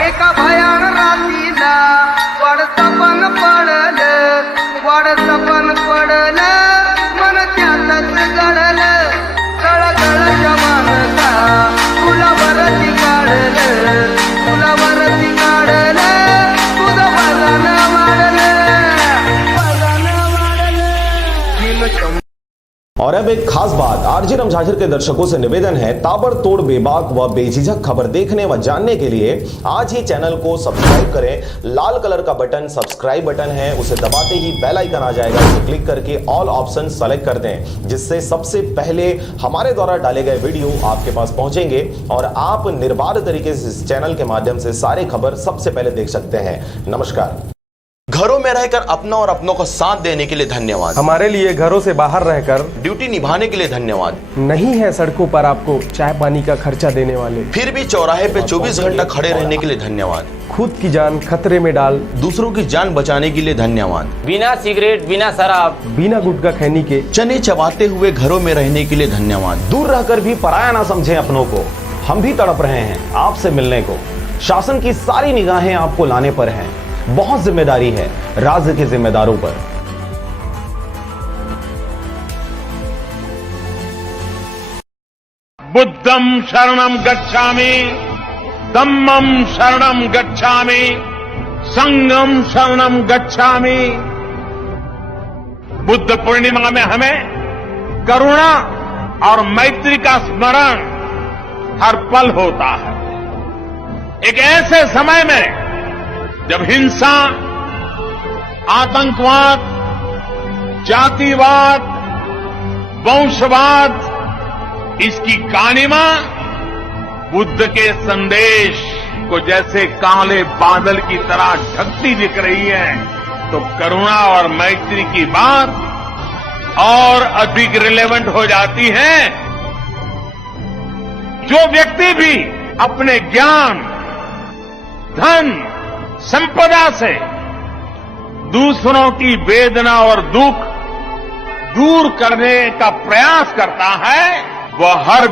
एका भयान रात्रीला वडसपन पडलं मन त्यातच गळलं गळगळ जमानता फुलावरती काढलं तुझं वजन वाढलं। और अब एक खास बात, आरजे रमझाझर के दर्शकों से निवेदन है, ताबड़तोड़ बेबाक व बेझिझक खबर देखने व जानने के लिए आज ही चैनल को सब्सक्राइब करें। लाल कलर का बटन सब्सक्राइब बटन है, उसे दबाते ही बेल आइकन आ जाएगा, उसे क्लिक करके ऑल ऑप्शन सेलेक्ट कर दें, जिससे सबसे पहले हमारे द्वारा डाले गए वीडियो आपके पास पहुंचेंगे और आप निर्बाध तरीके से इस चैनल के माध्यम से सारी खबर सबसे पहले देख सकते हैं। नमस्कार। घरों में रहकर अपनों और अपनों को साथ देने के लिए धन्यवाद। हमारे लिए घरों से बाहर रहकर ड्यूटी निभाने के लिए धन्यवाद। नहीं है सड़कों पर आपको चाय पानी का खर्चा देने वाले, फिर भी चौराहे पे 24 घंटा खड़े रहने के लिए धन्यवाद। खुद की जान खतरे में डाल दूसरों की जान बचाने के लिए धन्यवाद। बिना सिगरेट, बिना शराब, बिना गुटखा खैनी के चने चबाते हुए घरों में रहने के लिए धन्यवाद। दूर रहकर भी पराया ना समझें अपनों को, हम भी तड़प रहे हैं आपसे मिलने को। शासन की सारी निगाहें आपको लाने पर हैं, बहुत जिम्मेदारी है राज्य के जिम्मेदारों पर। बुद्धं शरणं गच्छामि, धम्मं शरणं गच्छामि, संघं शरणं गच्छामि। बुद्ध पूर्णिमा में हमें करुणा और मैत्री का स्मरण हर पल होता है। एक ऐसे समय में जब हिंसा, आतंकवाद, जातिवाद, वंशवाद, इसकी कालिमा बुद्ध के संदेश को जैसे काले बादल की तरह ढकती दिख रही है, तो करुणा और मैत्री की बात और अधिक रिलेवेंट हो जाती है। जो व्यक्ति भी अपने ज्ञान, धन, संपदा से दूसरों की वेदना और दुख दूर करने का प्रयास करता है, वह हर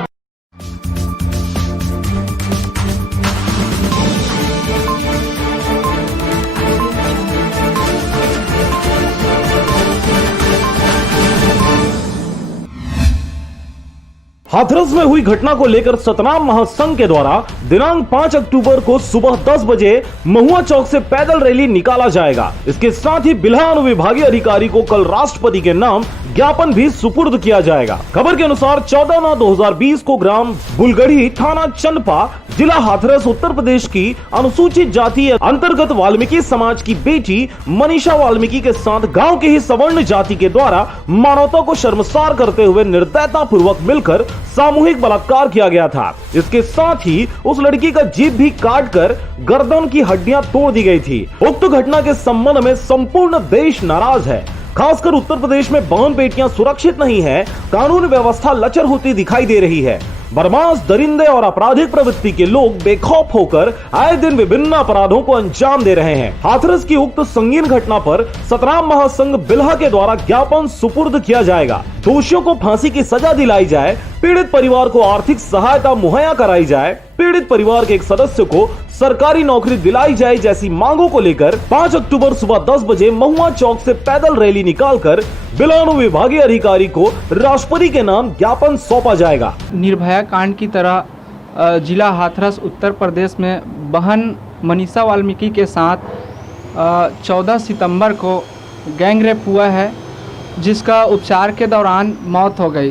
हाथरस में हुई घटना को लेकर सतनाम महासंघ के द्वारा दिनांक 5 अक्टूबर को सुबह 10 बजे महुआ चौक से पैदल रैली निकाला जाएगा। इसके साथ ही बिल्हा अनुविभागीय अधिकारी को कल राष्ट्रपति के नाम ज्ञापन भी सुपुर्द किया जाएगा। खबर के अनुसार 14/9/2020 को ग्राम बुलगढ़ी, थाना चंदपा, जिला हाथरस, उत्तर प्रदेश की अनुसूचित जाति अंतर्गत वाल्मीकि समाज की बेटी मनीषा वाल्मीकि के साथ गांव के ही सवर्ण जाति के द्वारा मानवता को शर्मसार करते हुए निर्दयता पूर्वक मिलकर सामूहिक बलात्कार किया गया था। इसके साथ ही उस लड़की का जीभ भी काटकर गर्दन की हड्डियां तोड़ दी गई थी। उक्त घटना के संबंध में संपूर्ण देश नाराज है। खासकर उत्तर प्रदेश में बहन बेटियां सुरक्षित नहीं है, कानून व्यवस्था लचर होती दिखाई दे रही है। बदमाश, दरिंदे और आपराधिक प्रवृत्ति के लोग बेखौफ होकर आए दिन विभिन्न अपराधों को अंजाम दे रहे हैं। हाथरस की उक्त संगीन घटना पर सतनाम महासंघ बिल्हा के द्वारा ज्ञापन सुपुर्द किया जाएगा। दोषियों को फांसी की सजा दिलाई जाए, पीड़ित परिवार को आर्थिक सहायता मुहैया कराई जाए, पीड़ित परिवार के एक सदस्य को सरकारी नौकरी दिलाई जाए जैसी मांगों को लेकर 5 अक्टूबर सुबह 10 बजे महुआ चौक से पैदल रैली निकालकर बिल्हा अनुविभागीय अधिकारी को राष्ट्रपति के नाम ज्ञापन सौंपा जाएगा। निर्भया कांड की तरह जिला हाथरस उत्तर प्रदेश में बहन मनीषा वाल्मीकि के साथ 14 सितंबर को गैंग रेप हुआ है, जिसका उपचार के दौरान मौत हो गई।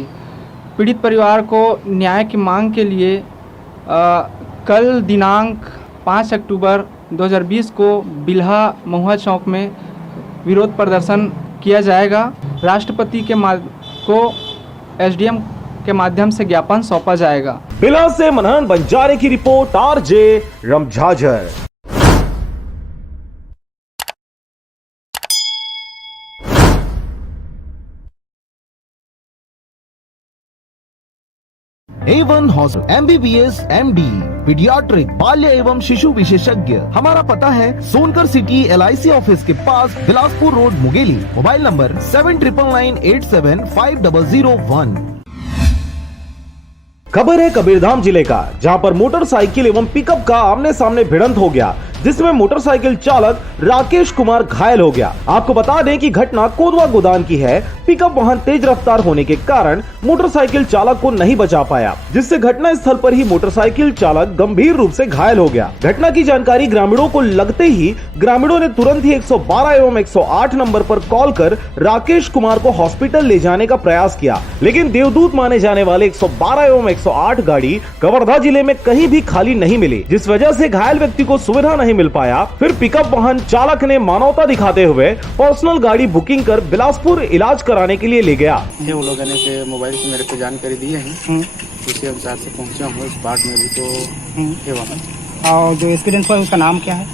पीड़ित परिवार को न्याय की मांग के लिए कल दिनांक 5 अक्टूबर 2020 को बिल्हा महुआ चौक में विरोध प्रदर्शन किया जाएगा। राष्ट्रपति के को एसडीएम के माध्यम से ज्ञापन सौंपा जाएगा। बिला से मनहन बंजारे की रिपोर्ट, RJ Ramjhajhar. A1 hospital MBBS MD paediatric बाल्य एवं शिशु विशेषज्ञ। हमारा पता है सोनकर सिटी LIC ऑफिस के पास, Bilaspur road, Mungeli. Mobile number 7999875001। खबर है कबीरधाम जिले का, जहां पर मोटरसाइकिल एवं पिकअप का आमने सामने भिड़ंत हो गया, जिसमें मोटरसाइकिल चालक राकेश कुमार घायल हो गया। आपको बता दें कि घटना कोदवा गोदान की है। पिकअप वाहन तेज रफ्तार होने के कारण मोटरसाइकिल चालक को नहीं बचा पाया, जिससे घटना स्थल पर ही मोटरसाइकिल चालक गंभीर रूप से घायल हो गया। घटना की जानकारी ग्रामीणों को लगते ही ग्रामीणों ने तुरंत ही 112 एवं 108 नंबर पर कॉल कर राकेश कुमार को हॉस्पिटल ले जाने का प्रयास किया, लेकिन देवदूत माने जाने वाले 112 एवं 108 गाड़ी कवर्धा जिले में कहीं भी खाली नहीं मिली, जिस वजह से घायल व्यक्ति को सुविधा नहीं मिल पाया। फिर पिकअप वाहन चालक ने मानवता दिखाते हुए पर्सनल गाड़ी बुकिंग कर बिलासपुर इलाज कराने के लिए ले गया। वो लोगों ने से मोबाइल से मेरे को जानकारी दी है, उसी अनुसार से पहुंचा हूँ इस पार्ट में भी। तो ये वाहन और जो एक्सीडेंट हुआ उसका नाम क्या है?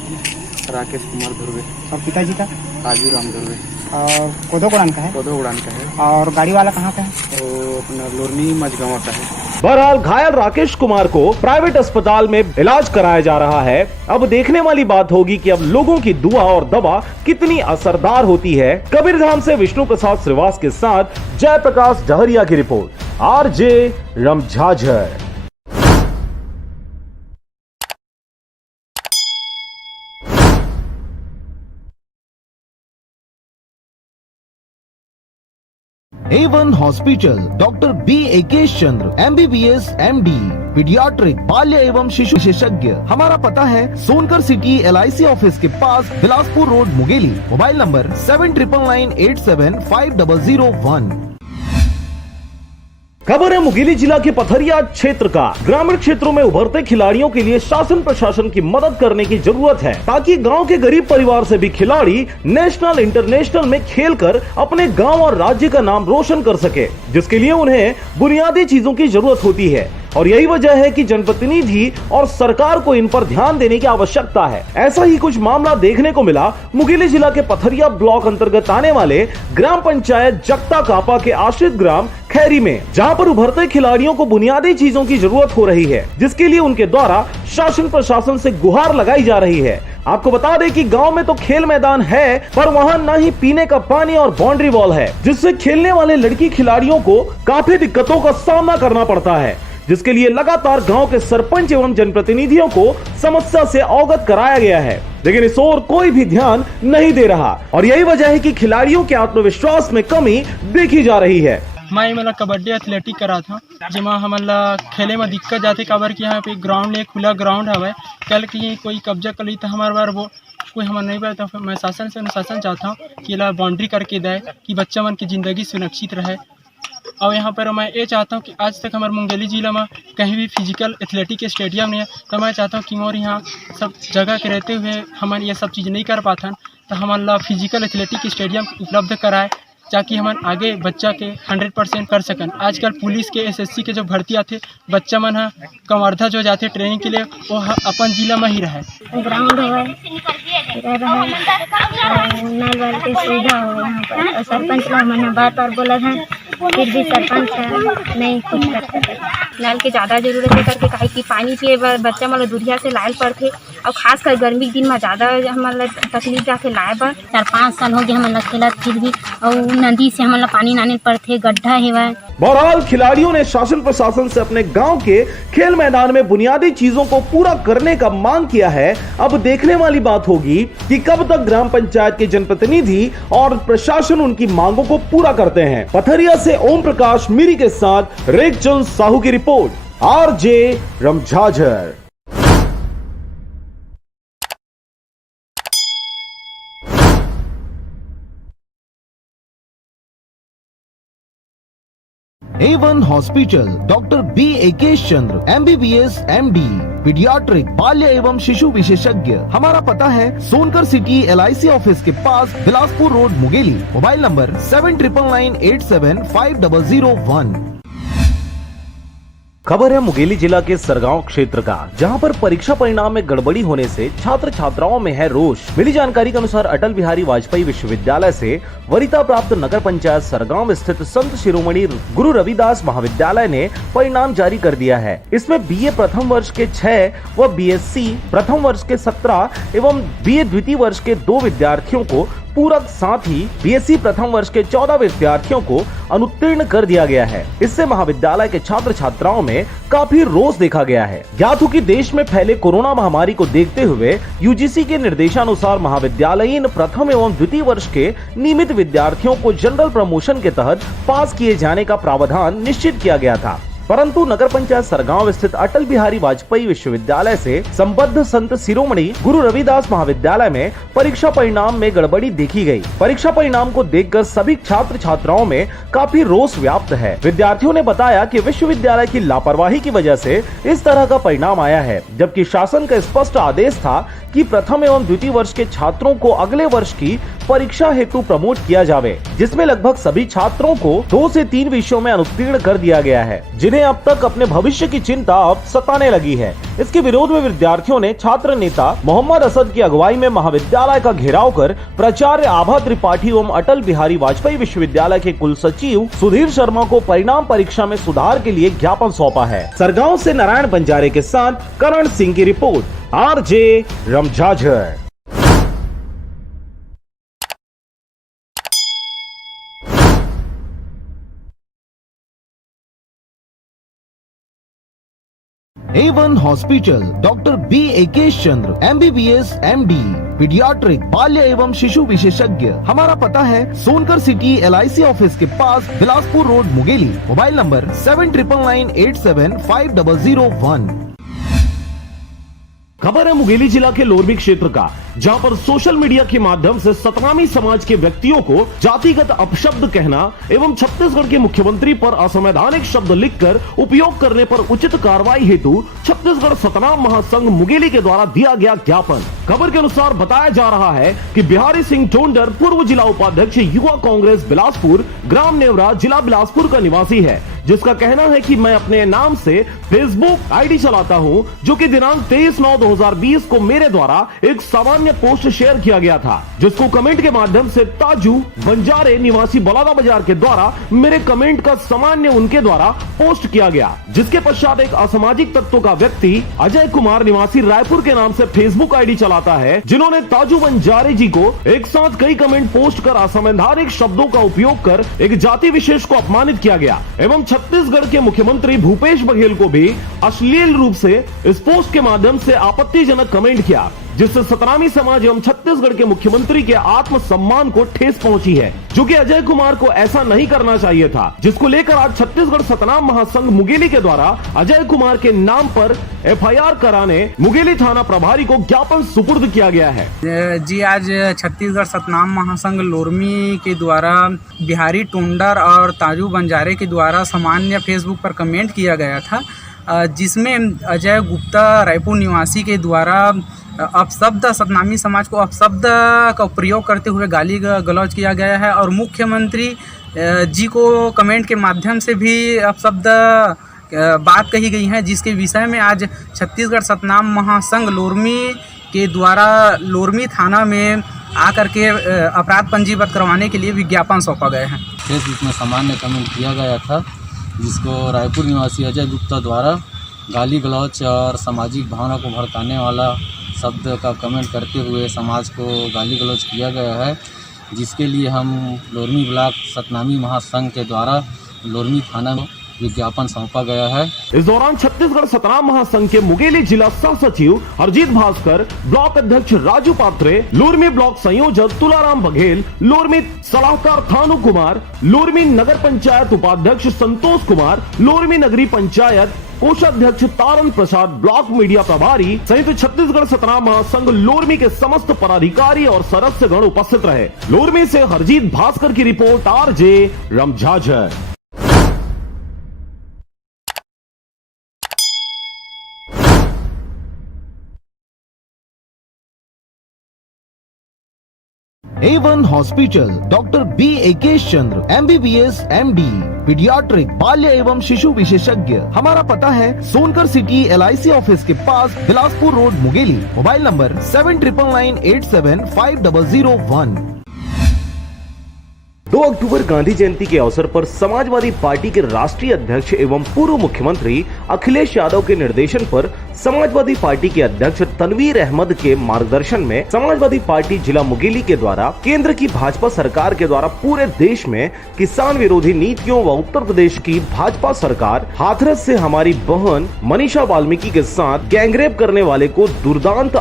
राकेश कुमार धुर्वे। और पिताजी का? आजू राम धुर्वे। और कोदो उड़ान का है? कोदो उड़ान का है। और गाड़ी वाला कहाँ का है? तो अपना लोरनी मझगांव का है। बहरहाल घायल राकेश कुमार को प्राइवेट अस्पताल में इलाज कराया जा रहा है। अब देखने वाली बात होगी कि अब लोगों की दुआ और दवा कितनी असरदार होती है। कबीरधाम से विष्णु प्रसाद श्रीवास के साथ जयप्रकाश डहरिया की रिपोर्ट, RJ Ramjhajhar. A1 hospital doctor B Ekesh Chandra MBBS MD paediatric बाल्य एवं शिशु विशेषज्ञ। हमारा पता है सोनकर सिटी LIC ऑफिस के पास, Bilaspur road, Mungeli. Mobile number 7999875001। खबर है मुंगेली जिला के पथरिया क्षेत्र का। ग्रामीण क्षेत्रों में उभरते खिलाड़ियों के लिए शासन प्रशासन की मदद करने की जरूरत है, ताकि गांव के गरीब परिवार से भी खिलाड़ी नेशनल इंटरनेशनल में खेलकर अपने गांव और राज्य का नाम रोशन कर सके, जिसके लिए उन्हें बुनियादी चीजों की जरूरत होती है। और यही वजह है कि जनप्रतिनिधि और सरकार को इन पर ध्यान देने की आवश्यकता है। ऐसा ही कुछ मामला देखने को मिला मुंगेली जिला के पथरिया ब्लॉक अंतर्गत आने वाले ग्राम पंचायत जगता कापा के आश्रित ग्राम खैरी में, जहां पर उभरते खिलाड़ियों को बुनियादी चीजों की जरूरत हो रही है, जिसके लिए उनके द्वारा शासन प्रशासन से गुहार लगाई जा रही है। आपको बता दें कि गांव में तो खेल मैदान है, पर वहां न ही पीने का पानी और बाउंड्री वॉल है, जिससे खेलने वाले लड़की खिलाड़ियों को काफी दिक्कतों का सामना करना पड़ता है, जिसके लिए लगातार गांव के सरपंच एवं जनप्रतिनिधियों को समस्या से अवगत कराया गया है, लेकिन इस ओर कोई भी ध्यान नहीं दे रहा। और यही वजह है कि खिलाड़ियों के आत्मविश्वास में कमी देखी जा रही है। मैं मतलब कबड्डी एथलेटिक करा था, जिमा हमला खेले में दिक्कत जाते, काबर कि यहाँ पे ग्राउंड एक खुला ग्राउंड हवे, कल की कोई कब्जा कर ली तो हमारे बार वो कोई हमारे नहीं पाया, तो मैं शासन से अनुशासन चाहता हूँ कि ला बाउंड्री करके दे कि बच्चा मन की ज़िंदगी सुरक्षित रहे। और यहाँ पर मैं ये चाहता हूँ कि आज तक हमारे मुंगेली जिला में कहीं भी फिजिकल एथलेटिक के स्टेडियम नहीं है, तो मैं चाहता हूँ कि मोर यहाँ सब जगह के रहते हुए हम ये सब चीज़ नहीं कर पाते, तो हमारा फिजिकल एथलेटिक स्टेडियम उपलब्ध कराए, ताकि हम आगे बच्चा के 100% कर सकन। आजकल पुलिस के SSC के जो भर्ती आते बच्चा मन है कवर्धा जो जाते ट्रेनिंग के लिए, वो अपन जिला में ही रहे। ग्राउंड हो नल वाल के सुविधा हो यहाँ पर, और सरपंच लोग मैंने बार बोला था, फिर भी सरपंच नहीं कुछ करते। नल की ज़्यादा जरूरत है करके, काहे कि पानी पिए बच्चा मतलब दूरिया से लायल पड़ते, और खासकर गर्मी के दिन में ज़्यादा हमारा तकलीफ जाके लाए बर। 4-5 साल हो गए हमारा खेलत, फिर भी और नदी से हमारा पानी नाने पड़ते, गड्ढा है। बहरहाल खिलाड़ियों ने शासन प्रशासन से अपने गांव के खेल मैदान में बुनियादी चीजों को पूरा करने का मांग किया है। अब देखने वाली बात होगी कि कब तक ग्राम पंचायत के जनप्रतिनिधि और प्रशासन उनकी मांगों को पूरा करते हैं। पथरिया से ओम प्रकाश मीरी के साथ रेखचंद साहू की रिपोर्ट, RJ Ramjhajhar. A1 hospital doctor B Ekesh Chandra MBBS MD paediatric बाल्य एवं शिशु विशेषज्ञ। हमारा पता है सोनकर सिटी LIC ऑफिस के पास, Bilaspur road, Mungeli. Mobile number 7999875001। खबर है मुंगेली जिला के सरगांव क्षेत्र का, जहां पर परीक्षा परिणाम में गड़बड़ी होने से छात्र छात्राओं में है रोष। मिली जानकारी के अनुसार अटल बिहारी वाजपेयी विश्वविद्यालय से वरीयता प्राप्त नगर पंचायत सरगांव स्थित संत शिरोमणि गुरु रविदास महाविद्यालय ने परिणाम जारी कर दिया है। इसमें बीए प्रथम वर्ष के 6 व बीएससी प्रथम वर्ष के 17 एवं बीए द्वितीय वर्ष के 2 विद्यार्थियों को पूरक, साथ ही बीएससी प्रथम वर्ष के 14 विद्यार्थियों को अनुत्तीर्ण कर दिया गया है। इससे महाविद्यालय के छात्र छात्राओं में काफी रोष देखा गया है। ज्ञात हो कि देश में फैले कोरोना महामारी को देखते हुए यूजीसी के निर्देशानुसार महाविद्यालयीन प्रथम एवं द्वितीय वर्ष के नियमित विद्यार्थियों को जनरल प्रमोशन के तहत पास किए जाने का प्रावधान निश्चित किया गया था, परंतु नगर पंचायत सरगांव स्थित अटल बिहारी वाजपेयी विश्वविद्यालय से संबद्ध संत शिरोमणि गुरु रविदास महाविद्यालय में परीक्षा परिणाम में गड़बड़ी देखी गई। परीक्षा परिणाम को देखकर सभी छात्र छात्राओं में काफी रोष व्याप्त है। विद्यार्थियों ने बताया कि विश्वविद्यालय की लापरवाही की वजह से इस तरह का परिणाम आया है, जबकि शासन का स्पष्ट आदेश था कि प्रथम एवं द्वितीय वर्ष के छात्रों को अगले वर्ष की परीक्षा हेतु प्रमोट किया जावे, जिसमें लगभग सभी छात्रों को 2 से 3 विषयों में अनुत्तीर्ण कर दिया गया है, जिन्हें अब तक अपने भविष्य की चिंता अब सताने लगी है। इसके विरोध में विद्यार्थियों ने छात्र नेता मोहम्मद असद की अगुवाई में महाविद्यालय का घेराव कर प्राचार्य आभा त्रिपाठी एवं अटल बिहारी वाजपेयी विश्वविद्यालय के कुल सचिव सुधीर शर्मा को परिणाम परीक्षा में सुधार के लिए ज्ञापन सौंपा है। सरगांव से नारायण बंजारे के साथ करण सिंह की रिपोर्ट, RJ Ramjhajhar. A1 hospital, doctor B Ekesh Chandra, MBBS MD, paediatric बाल्य एवं शिशु विशेषज्ञ। हमारा पता है सोनकर सिटी LIC ऑफिस के पास, Bilaspur road, Mungeli. Mobile number 7999875001। खबर है मुंगेली जिला के लोरमी क्षेत्र का, जहां पर सोशल मीडिया के माध्यम से सतनामी समाज के व्यक्तियों को जातिगत अपशब्द कहना एवं छत्तीसगढ़ के मुख्यमंत्री पर असंवैधानिक शब्द लिखकर उपयोग करने पर उचित कार्रवाई हेतु छत्तीसगढ़ सतनाम महासंघ मुंगेली के द्वारा दिया गया ज्ञापन। खबर के अनुसार बताया जा रहा है कि बिहारी सिंह टोंडर पूर्व जिला उपाध्यक्ष युवा कांग्रेस बिलासपुर, ग्राम नेवरा, जिला बिलासपुर का निवासी है, जिसका कहना है कि मैं अपने नाम से फेसबुक आईडी चलाता हूं, जो कि दिनांक 23/9/2020 को मेरे द्वारा एक सामान्य पोस्ट शेयर किया गया था, जिसको कमेंट के माध्यम से ताजू बंजारे निवासी बलौदा बाजार के द्वारा मेरे कमेंट का सामान्य उनके द्वारा पोस्ट किया गया, जिसके पश्चात एक असामाजिक तत्व का व्यक्ति अजय कुमार निवासी रायपुर के नाम से फेसबुक आईडी चलाता है, जिन्होंने ताजू बंजारे जी को एक साथ कई कमेंट पोस्ट कर असंवैधानिक शब्दों का उपयोग कर एक जाति विशेष को अपमानित किया गया एवं छत्तीसगढ़ के मुख्यमंत्री भूपेश बघेल को भी अश्लील रूप से इस पोस्ट के माध्यम से आपत्तिजनक कमेंट किया, जिससे सतनामी समाज एवं छत्तीसगढ़ के मुख्यमंत्री के आत्मसम्मान को ठेस पहुंची है, जो कि अजय कुमार को ऐसा नहीं करना चाहिए था, जिसको लेकर आज छत्तीसगढ़ सतनाम महासंघ मुंगेली के द्वारा अजय कुमार के नाम पर FIR कराने मुंगेली थाना प्रभारी को ज्ञापन सुपुर्द किया गया है। जी, आज छत्तीसगढ़ सतनाम महासंघ लोरमी के द्वारा बिहारी टोंडर और ताजू बंजारे के द्वारा सामान्य फेसबुक पर कमेंट किया गया था, जिसमें अजय गुप्ता रायपुर निवासी के द्वारा अपशब्द, सतनामी समाज को अपशब्द का प्रयोग करते हुए गाली गलौज किया गया है और मुख्यमंत्री जी को कमेंट के माध्यम से भी अपशब्द बात कही गई है, जिसके विषय में आज छत्तीसगढ़ सतनाम महासंघ लोरमी के द्वारा लोरमी थाना में आकर के अपराध पंजीबद्ध करवाने के लिए विज्ञापन सौंपा गया है। फेसबुक में सामान्य कमेंट किया गया था, जिसको रायपुर निवासी अजय गुप्ता द्वारा गाली गलौज और सामाजिक भावना को भड़काने वाला शब्द का कमेंट करते हुए समाज को गाली गलौज किया गया है, जिसके लिए हम लोरमी ब्लॉक सतनामी महासंघ के द्वारा लोरमी थाना में विज्ञापन सौंपा गया है। इस दौरान छत्तीसगढ़ सतनाम महासंघ के मुंगेली जिला सह सचिव हरजीत भास्कर, ब्लॉक अध्यक्ष राजू पात्रे, लोरमी ब्लॉक संयोजक तुलाराम बघेल, लोरमी सलाहकार थानू कुमार, लोरमी नगर पंचायत उपाध्यक्ष संतोष कुमार, लोरमी नगरी पंचायत कोषाध्यक्ष तारन प्रसाद, ब्लॉक मीडिया प्रभारी सहित छत्तीसगढ़ सतनाम महासंघ लोरमी के समस्त पदाधिकारी और सदस्यगण उपस्थित रहे। लोरमी से हरजीत भास्कर की रिपोर्ट, RJ Ramjhajhar. A1 hospital doctor B Ekesh Chandra MBBS MD paediatric बाल्य एवं शिशु विशेषज्ञ। हमारा पता है सोनकर सिटी LIC ऑफिस के पास Bilaspur road Mungeli. Mobile number 7999875001। 2 अक्टूबर गांधी जयंती के अवसर पर समाजवादी पार्टी के राष्ट्रीय अध्यक्ष एवं पूर्व मुख्यमंत्री अखिलेश यादव के निर्देशन पर समाजवादी पार्टी के अध्यक्ष तनवीर अहमद के मार्गदर्शन में समाजवादी पार्टी जिला मुंगेली के द्वारा केंद्र की भाजपा सरकार के द्वारा पूरे देश में किसान विरोधी नीतियों व उत्तर प्रदेश की भाजपा सरकार हाथरस से हमारी बहन मनीषा वाल्मीकि के साथ गैंगरेप करने वाले को दुर्दांत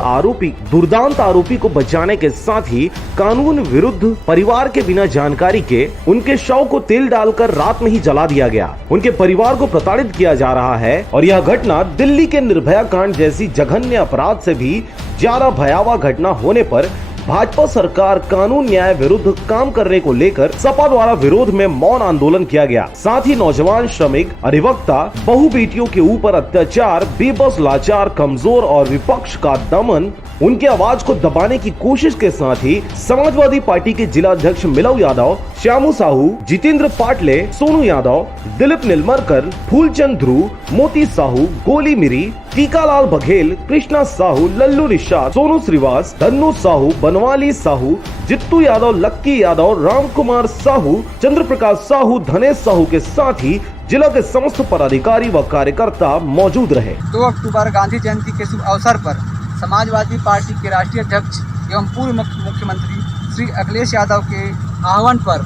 आरोपी को बचाने के साथ ही कानून विरुद्ध परिवार के बिना जानकारी के उनके शव को तेल डालकर रात में ही जला दिया गया। उनके परिवार को प्रताड़ित किया जा रहा है और यह घटना दिल्ली के निर्भया कांड जैसी जघन्य अपराध से भी ज्यादा भयावह घटना होने पर भाजपा सरकार कानून न्याय विरुद्ध काम करने को लेकर सपा द्वारा विरोध में मौन आंदोलन किया गया। साथ ही नौजवान श्रमिक अधिवक्ता बहु बेटियों के ऊपर अत्याचार बेबस लाचार कमजोर और विपक्ष का दमन उनके आवाज को दबाने की कोशिश के साथ ही समाजवादी पार्टी के जिला अध्यक्ष मिलव यादव, श्यामू साहू, जितेंद्र पाटले, सोनू यादव, दिलीप निलमरकर, फूलचंद ध्रुव, मोती साहू, गोली मिरी, टीकालाल बघेल, कृष्णा साहू, लल्लू निषाद, सोनू श्रीवास, धन्नू साहू, बनवाली साहू, जित्तू यादव, लक्की यादव, राम कुमार साहू, चंद्र प्रकाश साहू, धनेश साहू के साथ ही जिला के समस्त पदाधिकारी व कार्यकर्ता मौजूद रहे। 2 अक्टूबर गांधी जयंती के शुभ अवसर पर समाजवादी पार्टी के राष्ट्रीय अध्यक्ष एवं पूर्व मुख्यमंत्री श्री अखिलेश यादव के आह्वान पर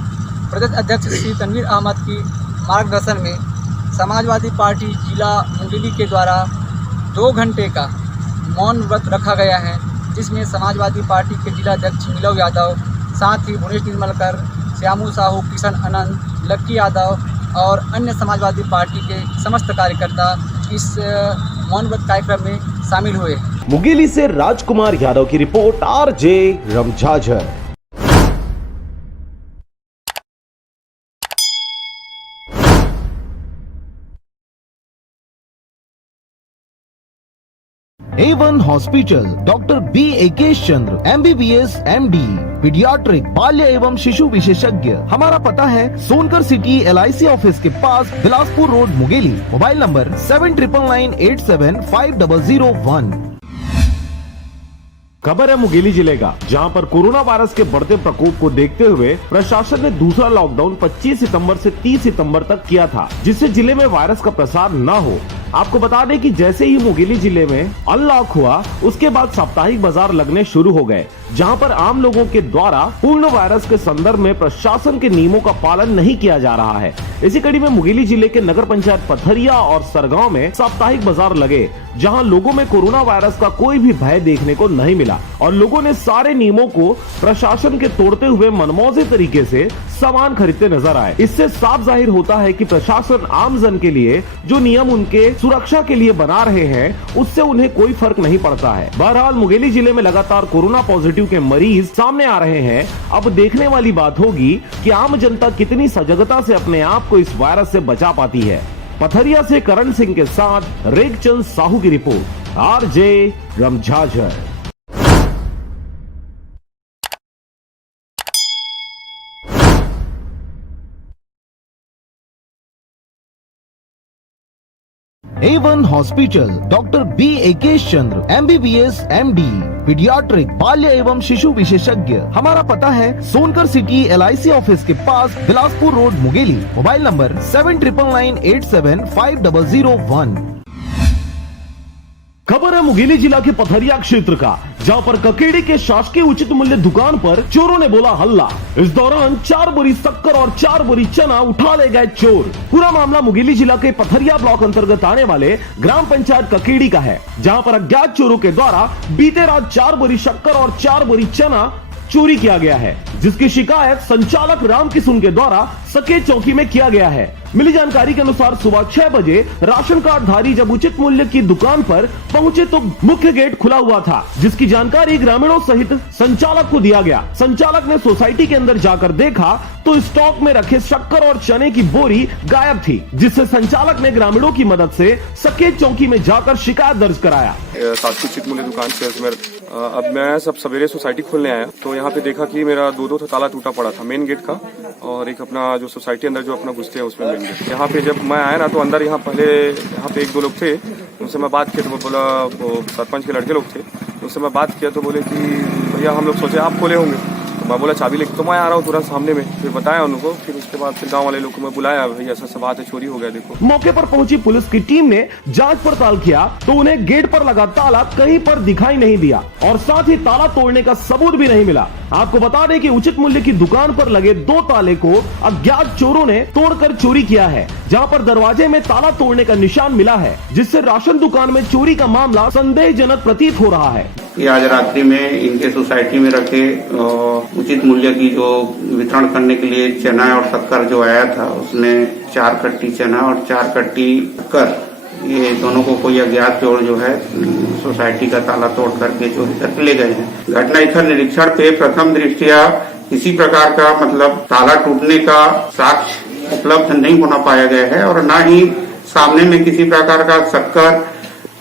प्रदेश अध्यक्ष श्री तनवीर अहमद की मार्गदर्शन में समाजवादी पार्टी जिला मुंगेली के द्वारा 2 घंटे का मौन व्रत रखा गया है, जिसमें समाजवादी पार्टी के जिला अध्यक्ष मिलव यादव, साथ ही भुवनेश निर्मलकर, श्यामू साहू, किशन आनंद, लक्की यादव और अन्य समाजवादी पार्टी के समस्त कार्यकर्ता इस मौन व्रत कार्यक्रम में शामिल हुए। मुंगेली से राजकुमार यादव की रिपोर्ट, RJ Ramjhajhar. A1 hospital doctor B Ekesh Chandra MBBS MD paediatric बाल्य एवं शिशु विशेषज्ञ। हमारा पता है सोनकर सिटी LIC ऑफिस के पास Bilaspur road Mungeli. Mobile number 7999875001। खबर है मुंगेली जिले का, जहां पर कोरोना वायरस के बढ़ते प्रकोप को देखते हुए प्रशासन ने दूसरा लॉकडाउन 25 सितंबर से 30 सितंबर तक किया था, जिससे जिले में वायरस का प्रसार न हो। आपको बता दें कि जैसे ही मुंगेली जिले में अनलॉक हुआ, उसके बाद साप्ताहिक बाजार लगने शुरू हो गए, जहां पर आम लोगों के द्वारा पूर्ण वायरस के संदर्भ में प्रशासन के नियमों का पालन नहीं किया जा रहा है। इसी कड़ी में मुंगेली जिले के नगर पंचायत पथरिया और सरगांव में साप्ताहिक बाजार लगे, जहां लोगों में कोरोना वायरस का कोई भी भय देखने को नहीं मिला और लोगों ने सारे नियमों को प्रशासन के तोड़ते हुए मनमौजे तरीके से सामान खरीदते नजर आए। इससे साफ जाहिर होता है कि प्रशासन आमजन के लिए जो नियम उनके सुरक्षा के लिए बना रहे हैं, उससे उन्हें कोई फर्क नहीं पड़ता है। बहरहाल मुंगेली जिले में लगातार कोरोना पॉजिटिव के मरीज सामने आ रहे हैं। अब देखने वाली बात होगी कि आम जनता कितनी सजगता से अपने आप को इस वायरस से बचा पाती है। पथरिया से करण सिंह के साथ रेखचंद साहू की रिपोर्ट, RJ Ramjhajhar. A1 hospital doctor B Ekesh Chandra MBBS MD paediatric बाल्य एवं शिशु विशेषज्ञ। हमारा पता है सोनकर सिटी LIC ऑफिस के पास Bilaspur road Mungeli. Mobile number 7999875001। खबर है मुंगेली जिला के पथरिया क्षेत्र का, जहां पर ककेड़ी के शासकीय उचित मूल्य दुकान पर चोरों ने बोला हल्ला। इस दौरान 4 बोरी शक्कर और 4 बोरी चना उठा ले गए चोर। पूरा मामला मुंगेली जिला के पथरिया ब्लॉक अंतर्गत आने वाले ग्राम पंचायत ककेड़ी का है, जहां पर अज्ञात चोरों के द्वारा बीते रात 4 बोरी शक्कर और 4 बोरी चना चोरी किया गया है, जिसकी शिकायत संचालक राम किशुन के द्वारा सकेत चौकी में किया गया है। मिली जानकारी के अनुसार सुबह 6 बजे राशन कार्ड धारी जब उचित मूल्य की दुकान पर पहुंचे तो मुख्य गेट खुला हुआ था, जिसकी जानकारी ग्रामीणों सहित संचालक को दिया गया। संचालक ने सोसाइटी के अंदर जाकर देखा तो स्टॉक में रखे शक्कर और चने की बोरी गायब थी, जिससे संचालक ने ग्रामीणों की मदद से सकेत चौकी में जाकर शिकायत दर्ज कराया। शासकीय उचित मूल्य दुकान से अब मैं सब सवेरे सोसाइटी खोलने आया तो यहाँ पे देखा कि मेरा दो ताला टूटा पड़ा था, मेन गेट का और एक अपना जो सोसाइटी अंदर जो अपना घुसते हैं उसमें मेन गेट। यहाँ पे जब मैं आया ना तो अंदर यहाँ पे एक दो लोग थे, उनसे मैं बात किया तो वो बोला, वो सरपंच के लड़के लोग थे, उनसे मैं बात किया तो बोले कि भैया हम लोग सोचे आप खोले होंगे। तो मैं बोला चाबी लेके तो मैं आ रहा हूँ तुरंत सामने में, फिर बताया उनको, फिर उसके बाद फिर गांव वाले लोग को मैं बुलाया, भैया ऐसा बात है, चोरी हो गया देखो। मौके पर पहुंची पुलिस की टीम ने जांच पड़ताल किया तो उन्हें गेट पर लगा ताला कहीं पर दिखाई नहीं दिया और साथ ही ताला तोड़ने का सबूत भी नहीं मिला। आपको बता दें कि उचित मूल्य की दुकान पर लगे 2 ताले को अज्ञात चोरों ने तोड़कर चोरी किया है, जहां पर दरवाजे में ताला तोड़ने का निशान मिला है, जिससे राशन दुकान में चोरी का मामला संदेहजनक प्रतीत हो रहा है। ये आज रात्रि में इनके सोसाइटी में रखे उचित मूल्य की जो वितरण करने के लिए चना और शक्कर जो आया था, उसने 4 कट्टी चना और 4 कट्टी शक्कर, ये दोनों को कोई अज्ञात चोर जो है सोसाइटी का ताला तोड़ करके चोरी करके ले गए हैं। घटना स्थल निरीक्षण पे प्रथम दृष्टया किसी प्रकार का मतलब ताला टूटने का साक्ष्य उपलब्ध नहीं होना पाया गया है और न ही सामने में किसी प्रकार का शक्कर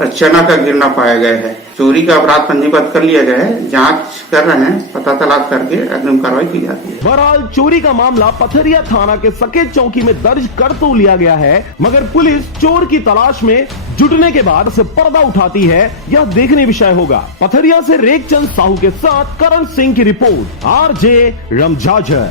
और चना का गिरना पाया गया है। चोरी का अपराध पंजीबद्ध कर लिया गया है, जांच कर रहे हैं, पता तलाश करके अग्रिम कार्रवाई की जाती है। बहरहाल चोरी का मामला पथरिया थाना के सकेत चौकी में दर्ज कर तो लिया गया है, मगर पुलिस चोर की तलाश में जुटने के बाद से पर्दा उठाती है, यह देखने विषय होगा। पथरिया से रेखचंद साहू के साथ करण सिंह की रिपोर्ट, RJ Ramjhajhar.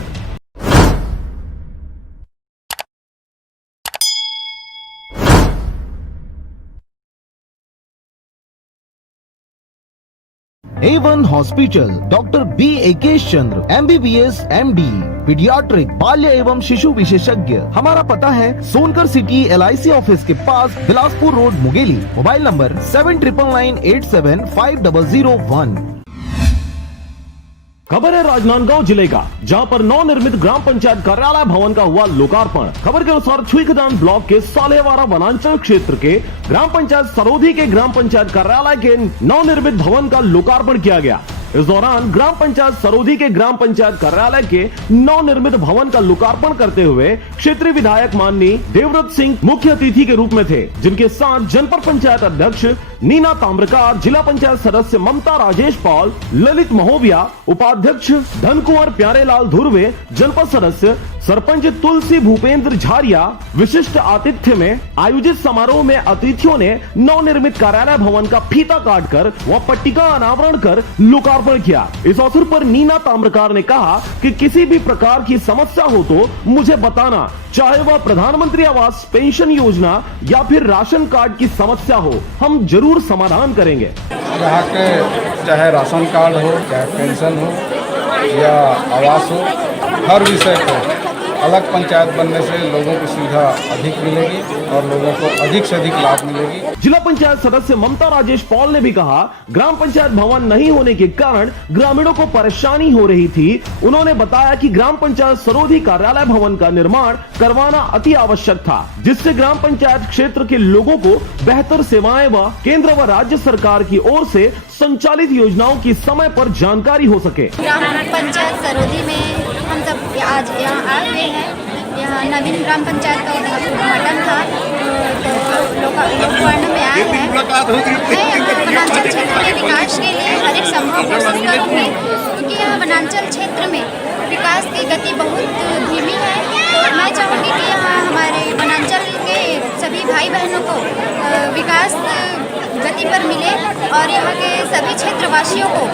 A1 hospital, doctor B Ekesh Chandra, MBBS MD, paediatric बाल्य एवं शिशु विशेषज्ञ। हमारा पता है सोनकर सिटी LIC ऑफिस के पास, Bilaspur road, Mungeli. Mobile number 7999875001। खबर है राजनांदगांव जिले का, जहां पर नवनिर्मित ग्राम पंचायत कार्यालय भवन का हुआ लोकार्पण। खबर के अनुसार छुईखदान ब्लॉक के सालेवारा वनांचल क्षेत्र के ग्राम पंचायत सरोधी के ग्राम पंचायत कार्यालय के नवनिर्मित भवन का लोकार्पण किया गया। इस दौरान ग्राम पंचायत सरोधी के ग्राम पंचायत कार्यालय के नवनिर्मित भवन का लोकार्पण करते हुए क्षेत्रीय विधायक माननीय देवव्रत सिंह मुख्य अतिथि के रूप में थे, जिनके साथ जनपद पंचायत अध्यक्ष नीना ताम्रकार, जिला पंचायत सदस्य ममता राजेश पॉल, ललित महोबिया, उपाध्यक्ष धन कुंवर प्यारेलाल धुर्वे, जनपद सदस्य सरपंच तुलसी भूपेंद्र झारिया। विशिष्ट आतिथ्य में आयोजित समारोह में अतिथियों ने नवनिर्मित कार्यालय भवन का फीता काटकर व पट्टिका अनावरण कर लोकार्पण किया। इस अवसर पर नीना ताम्रकार ने कहा कि किसी भी प्रकार की समस्या हो तो मुझे बताना, चाहे वह प्रधानमंत्री आवास पेंशन योजना या फिर राशन कार्ड की समस्या हो, हम जरूर समाधान करेंगे। यहाँ के चाहे राशन कार्ड हो, चाहे पेंशन हो या आवास हो, हर विषय को अलग पंचायत बनने से लोगों को सुविधा अधिक मिलेगी और लोगों को अधिक से अधिक लाभ मिलेगी। जिला पंचायत सदस्य ममता राजेश पॉल ने भी कहा, ग्राम पंचायत भवन नहीं होने के कारण ग्रामीणों को परेशानी हो रही थी। उन्होंने बताया कि ग्राम पंचायत सरोधी कार्यालय भवन का निर्माण करवाना अति आवश्यक था, जिससे ग्राम पंचायत क्षेत्र के लोगों को बेहतर सेवाएं व केंद्र व राज्य सरकार की ओर से संचालित योजनाओं की समय पर जानकारी हो सके। ग्राम पंचायत सरोधी में हम सब आज यहाँ आए हुए हैं। यहाँ नवीन ग्राम पंचायत का उद्घाटन था, तो लोकार्पण में आए हैं। मैं यहाँ वनांचल क्षेत्र के विकास के लिए हर एक संभव कोशिश करूँगी, क्योंकि यहाँ वनांचल क्षेत्र में विकास की गति बहुत धीमी है। तो मैं चाहूँगी कि यहाँ हमारे वनांचल के सभी भाई बहनों को विकास गति पर मिले और यहाँ के सभी क्षेत्रवासियों को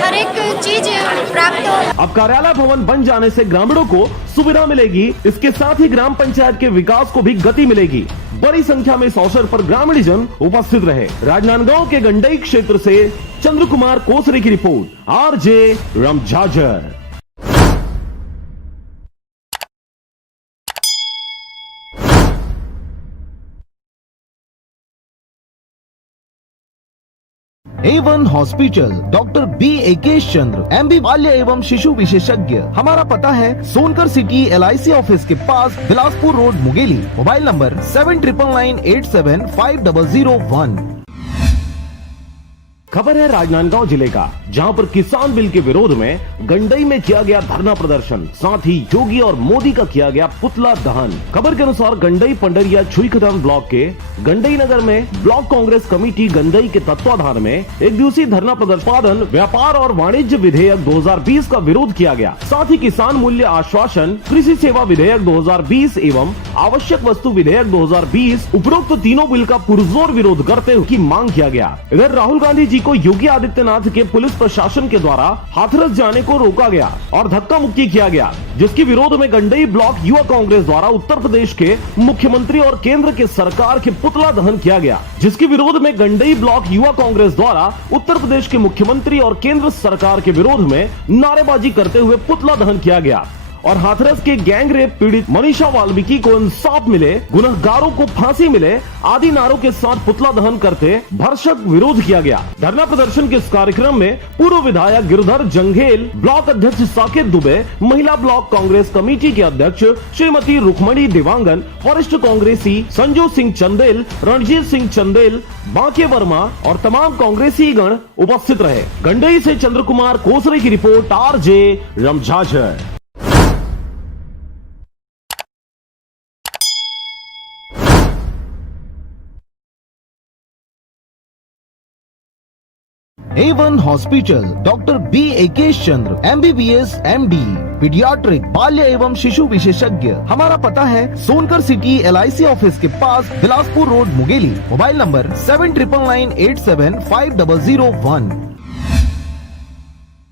हर एक चीज प्राप्त हो। अब कार्यालय भवन बन जाने से ग्रामीणों को सुविधा मिलेगी, इसके साथ ही ग्राम पंचायत के विकास को भी गति मिलेगी। बड़ी संख्या में इस अवसर पर ग्रामीणजन उपस्थित रहे। राजनांदगांव के गंडई क्षेत्र से चंद्र कुमार कोसरे की रिपोर्ट, RJ Ramjhajhar. A1 hospital, doctor B Ekesh Chandra, MB बाल्य एवं शिशु विशेषज्ञ। हमारा पता है सोनकर सिटी LIC ऑफिस के पास, Bilaspur road, Mungeli. Mobile number 7999875001। खबर है राजनांदगांव जिले का, जहां पर किसान बिल के विरोध में गंडई में किया गया धरना प्रदर्शन, साथ ही योगी और मोदी का किया गया पुतला दहन। खबर के अनुसार गंडई पंडरिया छुईखदान ब्लॉक के गंडई नगर में ब्लॉक कांग्रेस कमेटी गंडई के तत्वाधान में एक दिवसीय धरना प्रदर्शन व्यापार और वाणिज्य विधेयक 2020 का विरोध किया गया। साथ ही किसान मूल्य आश्वासन, कृषि सेवा विधेयक 2020 एवं आवश्यक वस्तु विधेयक 2020 उपरोक्त तीनों बिल का पुरजोर विरोध करते हुए की मांग किया गया। इधर राहुल गांधी जी को योगी आदित्यनाथ के पुलिस प्रशासन के द्वारा हाथरस जाने को रोका गया और धक्का मुक्की किया गया, जिसके विरोध में गंडई ब्लॉक युवा कांग्रेस द्वारा उत्तर प्रदेश के मुख्यमंत्री और केंद्र के सरकार के पुतला दहन किया गया। जिसके विरोध में गंडई ब्लॉक युवा कांग्रेस द्वारा उत्तर प्रदेश के मुख्यमंत्री और केंद्र सरकार के विरोध में नारेबाजी करते हुए पुतला दहन किया गया और हाथरस के गैंग रेप पीड़ित मनीषा वाल्मीकि को इंसाफ मिले, गुनहगारों को फांसी मिले आदि नारों के साथ पुतला दहन करते भरसक विरोध किया गया। धरना प्रदर्शन के इस कार्यक्रम में पूर्व विधायक गिरधर जंघेल, ब्लॉक अध्यक्ष साकेत दुबे, महिला ब्लॉक कांग्रेस कमेटी के अध्यक्ष श्रीमती रुक्मणी देवांगन, वरिष्ठ कांग्रेसी संजू सिंह चंदेल, रणजीत सिंह चंदेल, बांके वर्मा और तमाम कांग्रेसी गण उपस्थित रहे। गंडई से चंद्र कुमार कोसरे की रिपोर्ट, RJ Ramjhajhar. A1 hospital, doctor B Ekesh Chandra, MBBS MD, paediatric बाल्य एवं शिशु विशेषज्ञ। हमारा पता है सोनकर सिटी LIC ऑफिस के पास, Bilaspur road, Mungeli. Mobile number 7999875001।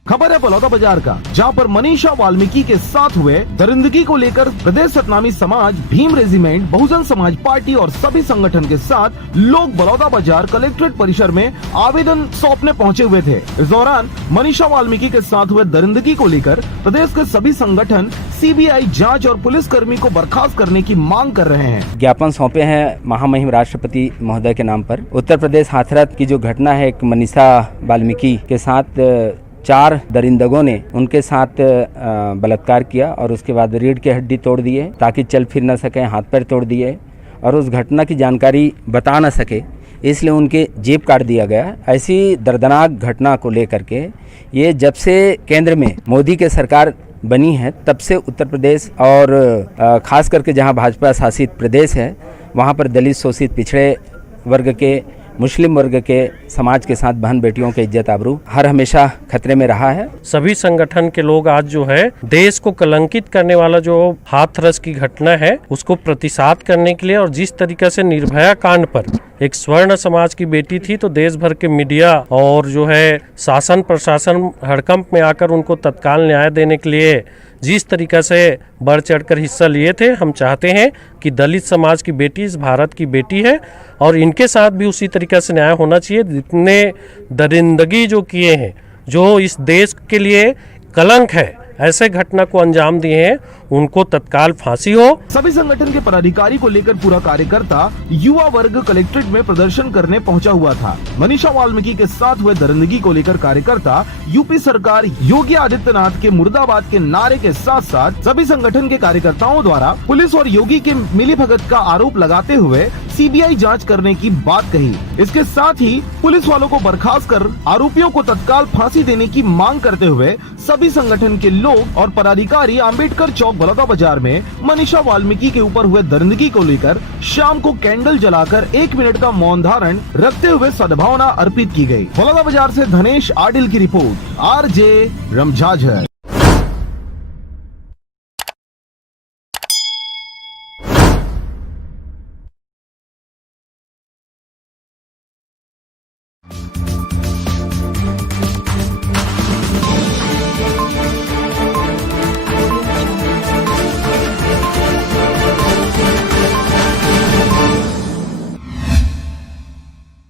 खबर है बलौदा बाजार का, जहां पर मनीषा वाल्मीकि के साथ हुए दरिंदगी को लेकर प्रदेश सतनामी समाज, भीम रेजिमेंट, बहुजन समाज पार्टी और सभी संगठन के साथ लोग बलौदा बाजार कलेक्ट्रेट परिसर में आवेदन सौंपने पहुंचे हुए थे। इस दौरान मनीषा वाल्मीकि के साथ हुए दरिंदगी को लेकर प्रदेश के सभी संगठन CBI जांच और पुलिसकर्मी को बर्खास्त करने की मांग कर रहे हैं। ज्ञापन सौंपे हैं महामहिम राष्ट्रपति महोदय के नाम पर। उत्तर प्रदेश हाथरस की जो घटना है, एक मनीषा वाल्मीकि के साथ 4 दरिंदगों ने उनके साथ बलात्कार किया और उसके बाद रीढ़ की हड्डी तोड़ दिए ताकि चल फिर न सके, हाथ पैर तोड़ दिए और उस घटना की जानकारी बता न सके, इसलिए उनके जेब काट दिया गया। ऐसी दर्दनाक घटना को लेकर के ये जब से केंद्र में मोदी के सरकार बनी है, तब से उत्तर प्रदेश और खास करके जहां भाजपा शासित प्रदेश है, वहां पर दलित, शोषित, पिछड़े वर्ग के, मुस्लिम वर्ग के समाज के साथ बहन बेटियों के इज्जत आबरू हर हमेशा खतरे में रहा है। सभी संगठन के लोग आज जो है देश को कलंकित करने वाला जो हाथरस की घटना है उसको प्रतिसाद करने के लिए, और जिस तरीके से निर्भया कांड पर एक स्वर्ण समाज की बेटी थी तो देश भर के मीडिया और जो है शासन प्रशासन हड़कंप में आकर उनको तत्काल न्याय देने के लिए जिस तरीका से बढ़ चढ़कर हिस्सा लिए थे, हम चाहते हैं कि दलित समाज की बेटी इस भारत की बेटी है और इनके साथ भी उसी तरीके से न्याय होना चाहिए। जितने दरिंदगी जो किए हैं, जो इस देश के लिए कलंक है, ऐसे घटना को अंजाम दिए हैं, उनको तत्काल फांसी हो। सभी संगठन के पदाधिकारी को लेकर पूरा कार्यकर्ता युवा वर्ग कलेक्ट्रेट में प्रदर्शन करने पहुंचा हुआ था। मनीषा वाल्मीकि के साथ हुए दरिंदगी को लेकर कार्यकर्ता यूपी सरकार, योगी आदित्यनाथ के मुर्दाबाद के नारे के साथ साथ सभी संगठन के कार्यकर्ताओं द्वारा पुलिस और योगी के मिलीभगत का आरोप लगाते हुए CBI जांच करने की बात कही। इसके साथ ही पुलिस वालों को बर्खास्त कर आरोपियों को तत्काल फांसी देने की मांग करते हुए सभी संगठन के लोग और पदाधिकारी अम्बेडकर चौक बलौदा बाजार में मनीषा वाल्मीकि के ऊपर हुए दरिंदगी को लेकर शाम को कैंडल जलाकर 1 मिनट का मौन धारण रखते हुए सद्भावना अर्पित की गई। बलौदा बाजार से धनेश आडिल की रिपोर्ट, RJ रमझाझर।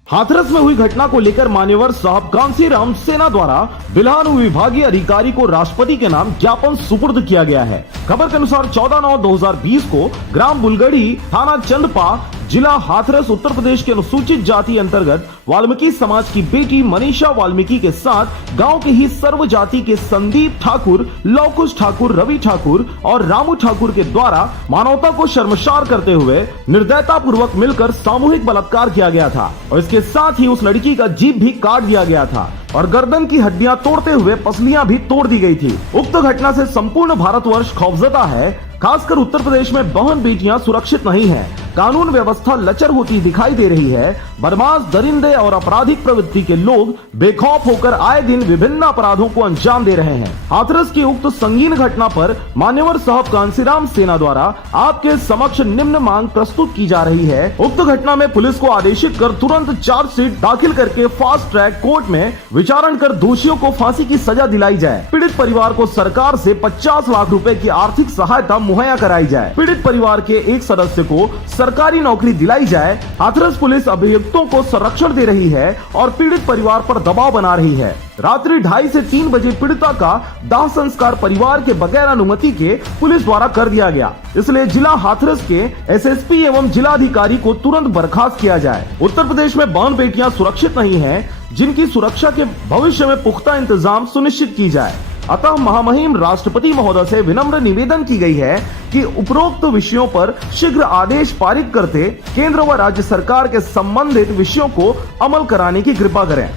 हाथरस में हुई घटना को लेकर मान्यवर साहब कांसी राम सेना द्वारा बिल्हान विभागीय अधिकारी को राष्ट्रपति के नाम ज्ञापन सुपुर्द किया गया है। खबर के अनुसार 14/9/2020 को ग्राम बुलगड़ी, थाना चंदपा, जिला हाथरस, उत्तर प्रदेश के अनुसूचित जाति अंतर्गत वाल्मीकि समाज की बेटी मनीषा वाल्मीकि के साथ गांव के ही सर्व जाति के संदीप ठाकुर, लवकुश ठाकुर, रवि ठाकुर और रामू ठाकुर के द्वारा मानवता को शर्मसार करते हुए निर्दयता पूर्वक मिलकर सामूहिक बलात्कार किया गया था और इसके साथ ही उस लड़की का जीभ भी काट दिया गया था और गर्दन की हड्डियां तोड़ते हुए पसलियां भी तोड़ दी गई थी। उक्त घटना से संपूर्ण भारतवर्ष खौफजदा है। खासकर उत्तर प्रदेश में बहन बेटियां सुरक्षित नहीं हैं। कानून व्यवस्था लचर होती दिखाई दे रही है। बदमाश, दरिंदे और आपराधिक प्रवृत्ति के लोग बेखौफ होकर आए दिन विभिन्न अपराधों को अंजाम दे रहे हैं। हाथरस की उक्त संगीन घटना पर मान्यवर साहब कांसीराम सेना द्वारा आपके समक्ष निम्न मांग प्रस्तुत की जा रही है। उक्त घटना में पुलिस को आदेशित कर तुरंत चार्जशीट दाखिल करके फास्ट ट्रैक कोर्ट में विचारण कर दोषियों को फांसी की सजा दिलाई जाए। पीड़ित परिवार को सरकार से 50 लाख रुपए की आर्थिक सहायता मुहैया कराई जाए। पीड़ित परिवार के एक सदस्य को सरकारी नौकरी दिलाई जाए। हाथरस पुलिस अभियुक्तों को संरक्षण दे रही है और पीड़ित परिवार पर दबाव बना रही है। रात्रि 2:30 से 3 बजे पीड़िता का दाह संस्कार परिवार के बगैर अनुमति के पुलिस द्वारा कर दिया गया। इसलिए जिला हाथरस के एसएसपी एवं जिलाधिकारी को तुरंत बर्खास्त किया जाए। उत्तर प्रदेश में बहन बेटियां सुरक्षित नहीं हैं, जिनकी सुरक्षा के भविष्य में पुख्ता इंतजाम सुनिश्चित की जाए। अतः महामहिम राष्ट्रपति महोदय से विनम्र निवेदन की गई है कि उपरोक्त विषयों पर शीघ्र आदेश पारित करते केंद्र व राज्य सरकार के संबंधित विषयों को अमल कराने की कृपा करें।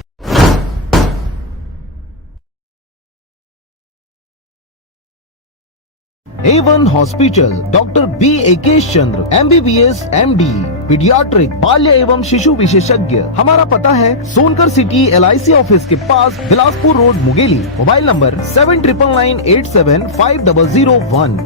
A1 hospital, doctor B Ekesh Chandra, MBBS MD, paediatric, बाल्य एवं शिशु विशेषज्ञ। हमारा पता है सोनकर सिटी LIC ऑफिस के पास, Bilaspur road, Mungeli. Mobile number 7999875001।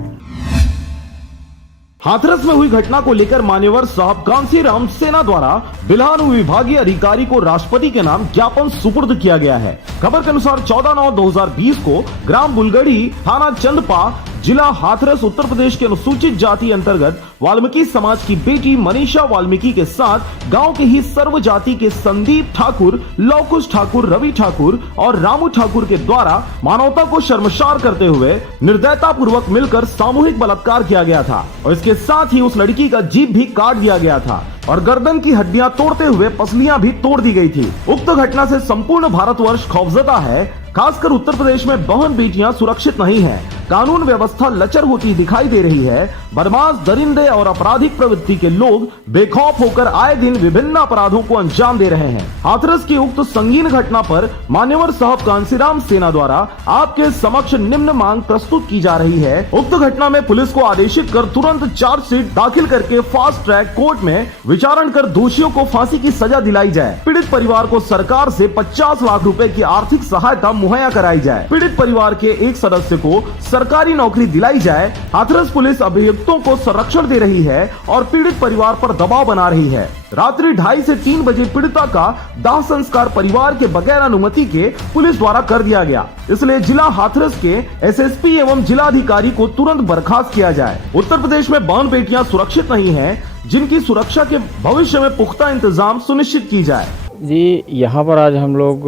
Hathras में हुई घटना को लेकर मान्यवर साहब कांसीराम सेना द्वारा बिल्हान विभागीय अधिकारी को राष्ट्रपति के नाम ज्ञापन सुपुर्द किया गया है। खबर के अनुसार 14/9/2020 को ग्राम बुलगड़ी, थाना चंदपा, जिला हाथरस, उत्तर प्रदेश के अनुसूचित जाति अंतर्गत वाल्मीकि समाज की बेटी मनीषा वाल्मीकि के साथ गांव के ही सर्व जाति के संदीप ठाकुर, लवकुश ठाकुर, रवि ठाकुर और रामू ठाकुर के द्वारा मानवता को शर्मसार करते हुए निर्दयता पूर्वक मिलकर सामूहिक बलात्कार किया गया था और इसके साथ ही उस लड़की का जीभ भी काट दिया गया था और गर्दन की हड्डियां तोड़ते हुए पसलियां भी तोड़ दी गई थी। उक्त घटना से संपूर्ण भारतवर्ष खौफजदा है। खासकर उत्तर प्रदेश में बहन बेटियां सुरक्षित नहीं हैं। कानून व्यवस्था लचर होती दिखाई दे रही है। बदमाश, दरिंदे और आपराधिक प्रवृत्ति के लोग बेखौफ होकर आए दिन विभिन्न अपराधों को अंजाम दे रहे हैं। हाथरस की उक्त संगीन घटना पर मान्यवर साहब कांसीराम सेना द्वारा आपके समक्ष निम्न मांग प्रस्तुत की जा रही है। उक्त घटना में पुलिस को आदेशित कर तुरंत चार्जशीट दाखिल करके फास्ट ट्रैक कोर्ट में विचारण कर दोषियों को फांसी की सजा दिलाई जाए। पीड़ित परिवार को सरकार से 50 लाख रुपए की आर्थिक सहायता मुहैया कराई जाए। पीड़ित परिवार के एक सदस्य को सरकारी नौकरी दिलाई जाए। हाथरस पुलिस अभियुक्तों को संरक्षण दे रही है और पीड़ित परिवार पर दबाव बना रही है। रात्रि 2:30 से 3 बजे पीड़िता का दाह संस्कार परिवार के बगैर अनुमति के पुलिस द्वारा कर दिया गया। इसलिए जिला हाथरस के एसएसपी एवं जिलाधिकारी को तुरंत बर्खास्त किया जाए। उत्तर प्रदेश में बहन बेटियां सुरक्षित नहीं हैं, जिनकी सुरक्षा के भविष्य में पुख्ता इंतजाम सुनिश्चित की जाए। जी, यहाँ पर आज हम लोग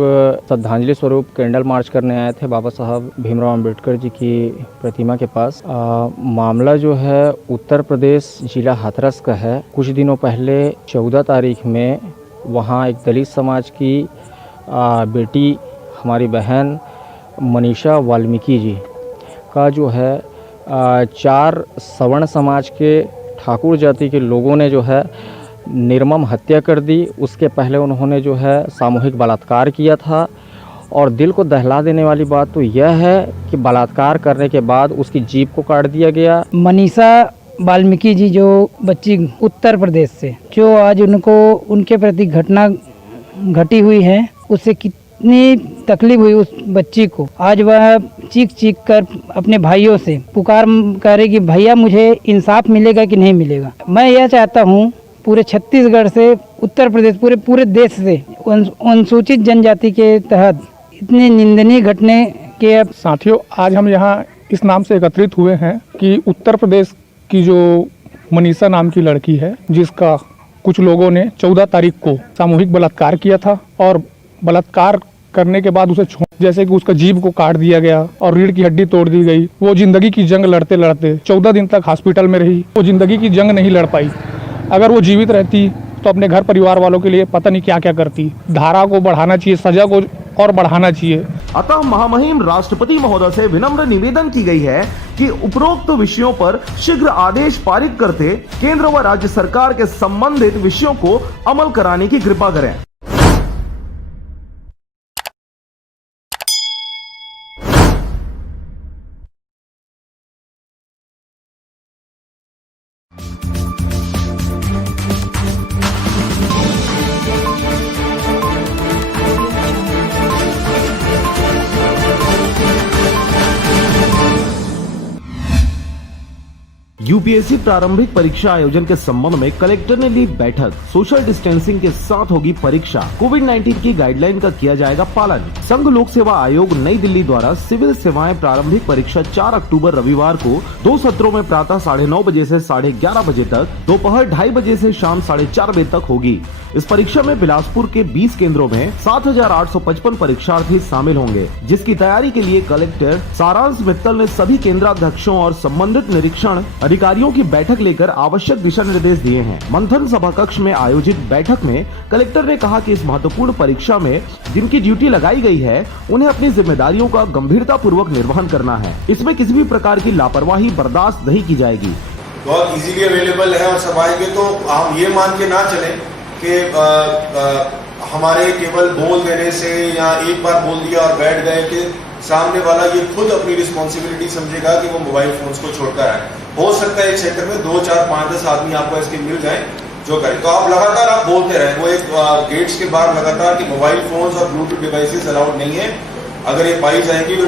श्रद्धांजलि स्वरूप कैंडल मार्च करने आए थे बाबा साहब भीमराव अंबेडकर जी की प्रतिमा के पास। मामला जो है उत्तर प्रदेश जिला हाथरस का है। कुछ दिनों पहले 14 तारीख में वहाँ एक दलित समाज की बेटी, हमारी बहन मनीषा वाल्मीकि जी का जो है 4 सवर्ण समाज के ठाकुर जाति के लोगों ने जो है निर्मम हत्या कर दी। उसके पहले उन्होंने जो है सामूहिक बलात्कार किया था और दिल को दहला देने वाली बात तो यह है कि बलात्कार करने के बाद उसकी जीभ को काट दिया गया। मनीषा वाल्मीकि जी जो बच्ची उत्तर प्रदेश से, जो आज उनको उनके प्रति घटना घटी हुई है, उससे कितनी तकलीफ हुई उस बच्ची को। आज वह चीख चीख कर अपने भाइयों से पुकार करे कि भैया मुझे इंसाफ मिलेगा कि नहीं मिलेगा। मैं यह चाहता हूँ पूरे छत्तीसगढ़ से, उत्तर प्रदेश, पूरे देश से अनुसूचित जनजाति के तहत इतने निंदनीय घटने के। साथियों, आज हम यहाँ इस नाम से एकत्रित हुए हैं कि उत्तर प्रदेश की जो मनीषा नाम की लड़की है, जिसका कुछ लोगों ने 14 तारीख को सामूहिक बलात्कार किया था और बलात्कार करने के बाद उसे जैसे कि उसका जीभ को काट दिया गया और रीढ़ की हड्डी तोड़ दी गई। वो जिंदगी की जंग लड़ते लड़ते 14 दिन तक हॉस्पिटल में रही। वो जिंदगी की जंग नहीं लड़ पाई। अगर वो जीवित रहती तो अपने घर परिवार वालों के लिए पता नहीं क्या क्या करती। धारा को बढ़ाना चाहिए, सजा को और बढ़ाना चाहिए। अतः महामहिम राष्ट्रपति महोदय से विनम्र निवेदन की गई है कि उपरोक्त विषयों पर शीघ्र आदेश पारित करते केंद्र व राज्य सरकार के संबंधित विषयों को अमल कराने की कृपा करें। यूपीएससी प्रारंभिक परीक्षा आयोजन के संबंध में कलेक्टर ने ली बैठक। सोशल डिस्टेंसिंग के साथ होगी परीक्षा। कोविड-19 की गाइडलाइन का किया जाएगा पालन। संघ लोक सेवा आयोग नई दिल्ली द्वारा सिविल सेवाएं प्रारंभिक परीक्षा 4 अक्टूबर रविवार को 2 सत्रों में प्रातः 9:30 बजे से 11:30 बजे तक, दोपहर 2:30 बजे से शाम 4:30 बजे तक होगी। इस परीक्षा में बिलासपुर के 20 केंद्रों में 7,855 परीक्षार्थी शामिल होंगे, जिसकी तैयारी के लिए कलेक्टर सारांश मित्तल ने सभी केंद्राध्यक्षों और संबंधित निरीक्षण अधिकारियों की बैठक लेकर आवश्यक दिशा निर्देश दिए हैं। मंथन सभा कक्ष में आयोजित बैठक में कलेक्टर ने कहा कि इस महत्वपूर्ण परीक्षा में जिनकी ड्यूटी लगाई गई है उन्हें अपनी जिम्मेदारियों का गंभीरता पूर्वक निर्वहन करना है। इसमें किसी भी प्रकार की लापरवाही बर्दाश्त नहीं की जाएगी। बहुत इजीली अवेलेबल है और सब आएंगे, तो हम ये मान के ना चले कि हमारे केवल बोल देने से या एक बार बोल दिया और बैठ गए कि सामने वाला ये खुद अपनी रिस्पॉन्सिबिलिटी समझेगा कि वो मोबाइल फोन्स को छोड़कर आए। हो सकता है इस क्षेत्र में 2, 4, 5, 10 आदमी आपको इसके मिल जाए जो करें, तो आप लगातार आप बोलते रहे। वो एक गेट्स के बाहर लगातार कि मोबाइल फोन्स और ब्लूटूथ डिवाइसेस अलाउड नहीं है। अगर ये पाई जाएंगी तो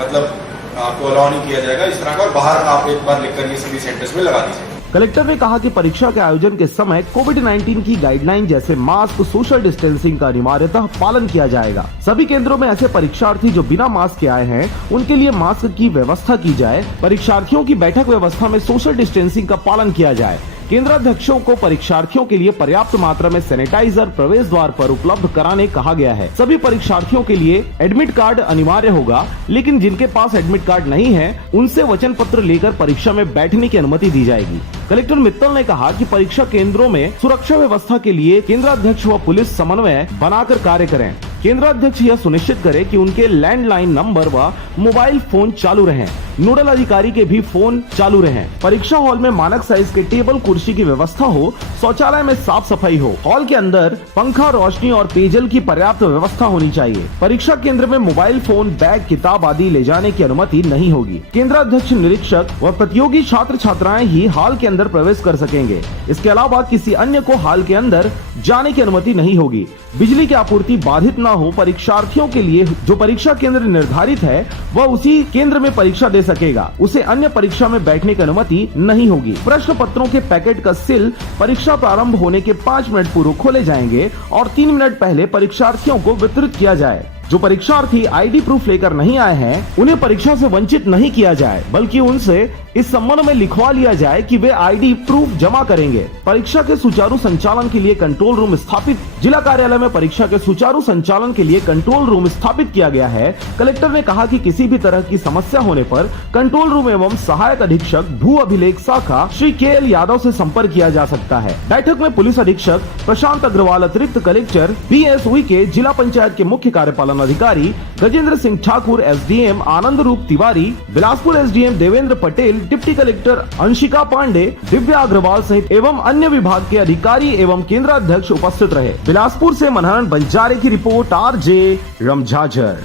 मतलब आपको अलाउ नहीं किया जाएगा इस तरह का। बाहर आप एक बार लिखकर ये सभी सेंटर्स में लगा दीजिए। कलेक्टर ने कहा कि परीक्षा के आयोजन के समय कोविड-19 की गाइडलाइन जैसे मास्क, सोशल डिस्टेंसिंग का अनिवार्यतः पालन किया जाएगा। सभी केंद्रों में ऐसे परीक्षार्थी जो बिना मास्क के आए हैं उनके लिए मास्क की व्यवस्था की जाए। परीक्षार्थियों की बैठक व्यवस्था में सोशल डिस्टेंसिंग का पालन किया जाए। केंद्राध्यक्षों को परीक्षार्थियों के लिए पर्याप्त मात्रा में सैनिटाइजर प्रवेश द्वार पर उपलब्ध कराने कहा गया है। सभी परीक्षार्थियों के लिए एडमिट कार्ड अनिवार्य होगा, लेकिन जिनके पास एडमिट कार्ड नहीं है उनसे वचन पत्र लेकर परीक्षा में बैठने की अनुमति दी जाएगी। कलेक्टर मित्तल ने कहा कि परीक्षा केंद्रों में सुरक्षा व्यवस्था के लिए केंद्राध्यक्ष व पुलिस समन्वय बनाकर कार्य करें। केंद्राध्यक्ष यह सुनिश्चित करे कि उनके लैंडलाइन नंबर व मोबाइल फोन चालू रहें। नोडल अधिकारी के भी फोन चालू रहें। परीक्षा हॉल में मानक साइज के टेबल कुर्सी की व्यवस्था हो। शौचालय में साफ सफाई हो। हॉल के अंदर पंखा, रोशनी और पेयजल की पर्याप्त व्यवस्था होनी चाहिए। परीक्षा केंद्र में मोबाइल फोन, बैग, किताब आदि ले जाने की अनुमति नहीं होगी। केंद्राध्यक्ष, निरीक्षक व प्रतियोगी छात्र छात्राएं ही हॉल के अंदर प्रवेश कर सकेंगे। इसके अलावा किसी अन्य को हॉल के अंदर जाने की अनुमति नहीं होगी। बिजली की आपूर्ति बाधित न हो। परीक्षार्थियों के लिए जो परीक्षा केंद्र निर्धारित है वह उसी केंद्र में परीक्षा दे सकेगा। उसे अन्य परीक्षा में बैठने की अनुमति नहीं होगी। प्रश्न पत्रों के पैकेट का सील परीक्षा प्रारंभ होने के 5 मिनट पूर्व खोले जाएंगे और 3 मिनट पहले परीक्षार्थियों को वितरित किया जाए। जो परीक्षार्थी आईडी प्रूफ लेकर नहीं आए हैं उन्हें परीक्षा से वंचित नहीं किया जाए, बल्कि उनसे इस संबंध में लिखवा लिया जाए कि वे आईडी प्रूफ जमा करेंगे। परीक्षा के सुचारू संचालन के लिए कंट्रोल रूम स्थापित। जिला कार्यालय में परीक्षा के सुचारू संचालन के लिए कंट्रोल रूम स्थापित किया गया है। कलेक्टर ने कहा कि किसी भी तरह की समस्या होने पर कंट्रोल रूम एवं सहायक अधीक्षक भू अभिलेख शाखा श्री KL यादव से संपर्क किया जा सकता है। बैठक में पुलिस अधीक्षक प्रशांत अग्रवाल, अतिरिक्त कलेक्टर BS उइके, जिला पंचायत के मुख्य कार्यपालन अधिकारी Gajendra Singh Thakur, SDM Anand Roop Tiwari, Bilaspur SDM Devendra Patel, deputy collector Anshika Pandey, Divya Agarwal सहित एवं अन्य विभाग के अधिकारी एवं केंद्राध्यक्ष उपस्थित रहे। बिलासपुर से मनहरन बंजारे की रिपोर्ट, RJ Ramjhajhar.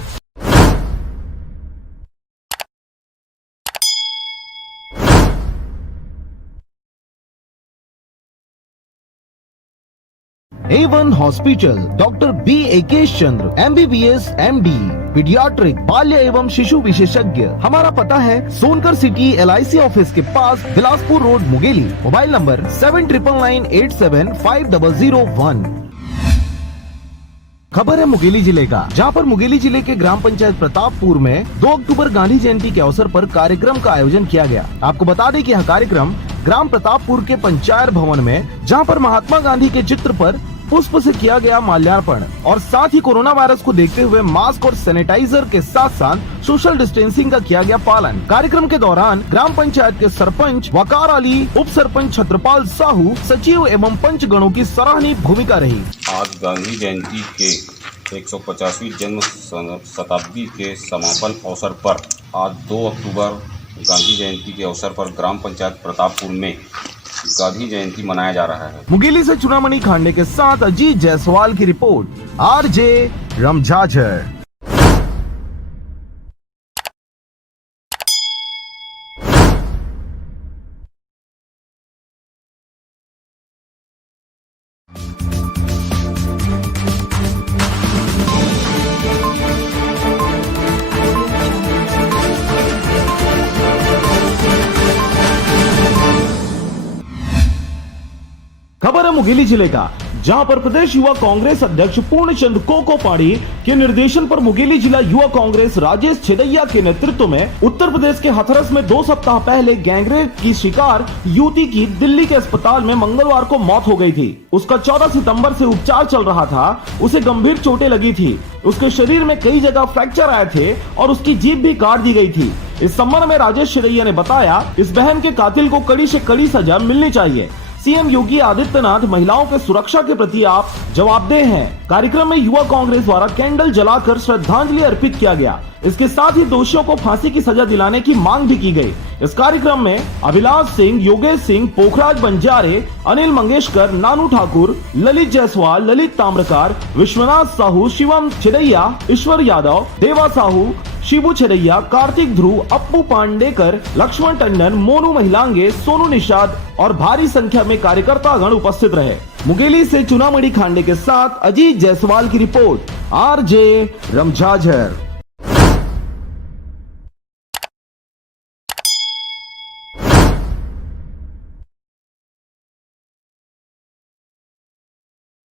A1 hospital, doctor B Ekesh Chandra, MBBS MD, paediatric, बाल्य एवं शिशु विशेषज्ञ। हमारा पता है सोनकर सिटी LIC ऑफिस के पास, Bilaspur road, Mungeli. Mobile number 7999875001। खबर है मुंगेली जिले का, जहां पर मुंगेली जिले के ग्राम पंचायत प्रतापपुर में 2 अक्टूबर गांधी जयंती के अवसर पर कार्यक्रम का आयोजन किया गया। आपको बता दें कि यह कार्यक्रम ग्राम प्रतापपुर के पंचायत भवन में, जहां पर महात्मा गांधी के चित्र पर पुष्प से किया गया माल्यार्पण और साथ ही कोरोना वायरस को देखते हुए मास्क और सैनिटाइजर के साथ साथ सोशल डिस्टेंसिंग का किया गया पालन। कार्यक्रम के दौरान ग्राम पंचायत के सरपंच वकार अली, उप सरपंच छत्रपाल साहू, सचिव एवं पंचगणों की सराहनीय भूमिका रही। आज गांधी जयंती के 150वीं जन्म शताब्दी के समापन अवसर पर आज 2 अक्टूबर गांधी जयंती के अवसर पर ग्राम पंचायत प्रतापपुर में गांधी जयंती मनाया जा रहा है। मुंगेली से चुनामणि खांडे के साथ अजीत जायसवाल की रिपोर्ट, आरजे रमझाझर। खबर है मुंगेली जिले का, जहां पर प्रदेश युवा कांग्रेस अध्यक्ष पूर्णचंद कोकोपाड़ी के निर्देशन पर मुंगेली जिला युवा कांग्रेस राजेश छेदैया के नेतृत्व में उत्तर प्रदेश के हाथरस में 2 सप्ताह पहले गैंगरेप की शिकार युवती की दिल्ली के अस्पताल में मंगलवार को मौत हो गई थी। उसका 14 सितंबर से उपचार चल रहा था। उसे गंभीर चोटें लगी थी। उसके शरीर में कई जगह फ्रैक्चर आए थे और उसकी जीभ भी काट दी गई थी। इस संबंध में राजेश छेदैया ने बताया, इस बहन के कातिल को कड़ी से कड़ी सजा मिलनी चाहिए। सीएम योगी आदित्यनाथ महिलाओं के सुरक्षा के प्रति आप जवाबदेह हैं। कार्यक्रम में युवा कांग्रेस द्वारा कैंडल जलाकर श्रद्धांजलि अर्पित किया गया। इसके साथ ही दोषियों को फांसी की सजा दिलाने की मांग भी की गई। इस कार्यक्रम में अभिलाष सिंह, योगेश सिंह, पोखराज बंजारे, अनिल मंगेशकर, नानू ठाकुर, ललित जायसवाल, ललित ताम्रकार, विश्वनाथ साहू, शिवम छेदैया, ईश्वर यादव, देवा साहू, शिबू छेदैया, कार्तिक ध्रुव, अप्पू पांडेकर, लक्ष्मण टंडन, मोनू महिलांगे, सोनू निषाद और भारी संख्या में कार्यकर्तागण उपस्थित रहे। मुंगेली से चुनामणि खांडे के साथ अजीत जायसवाल की रिपोर्ट, आरजे रमझाझर।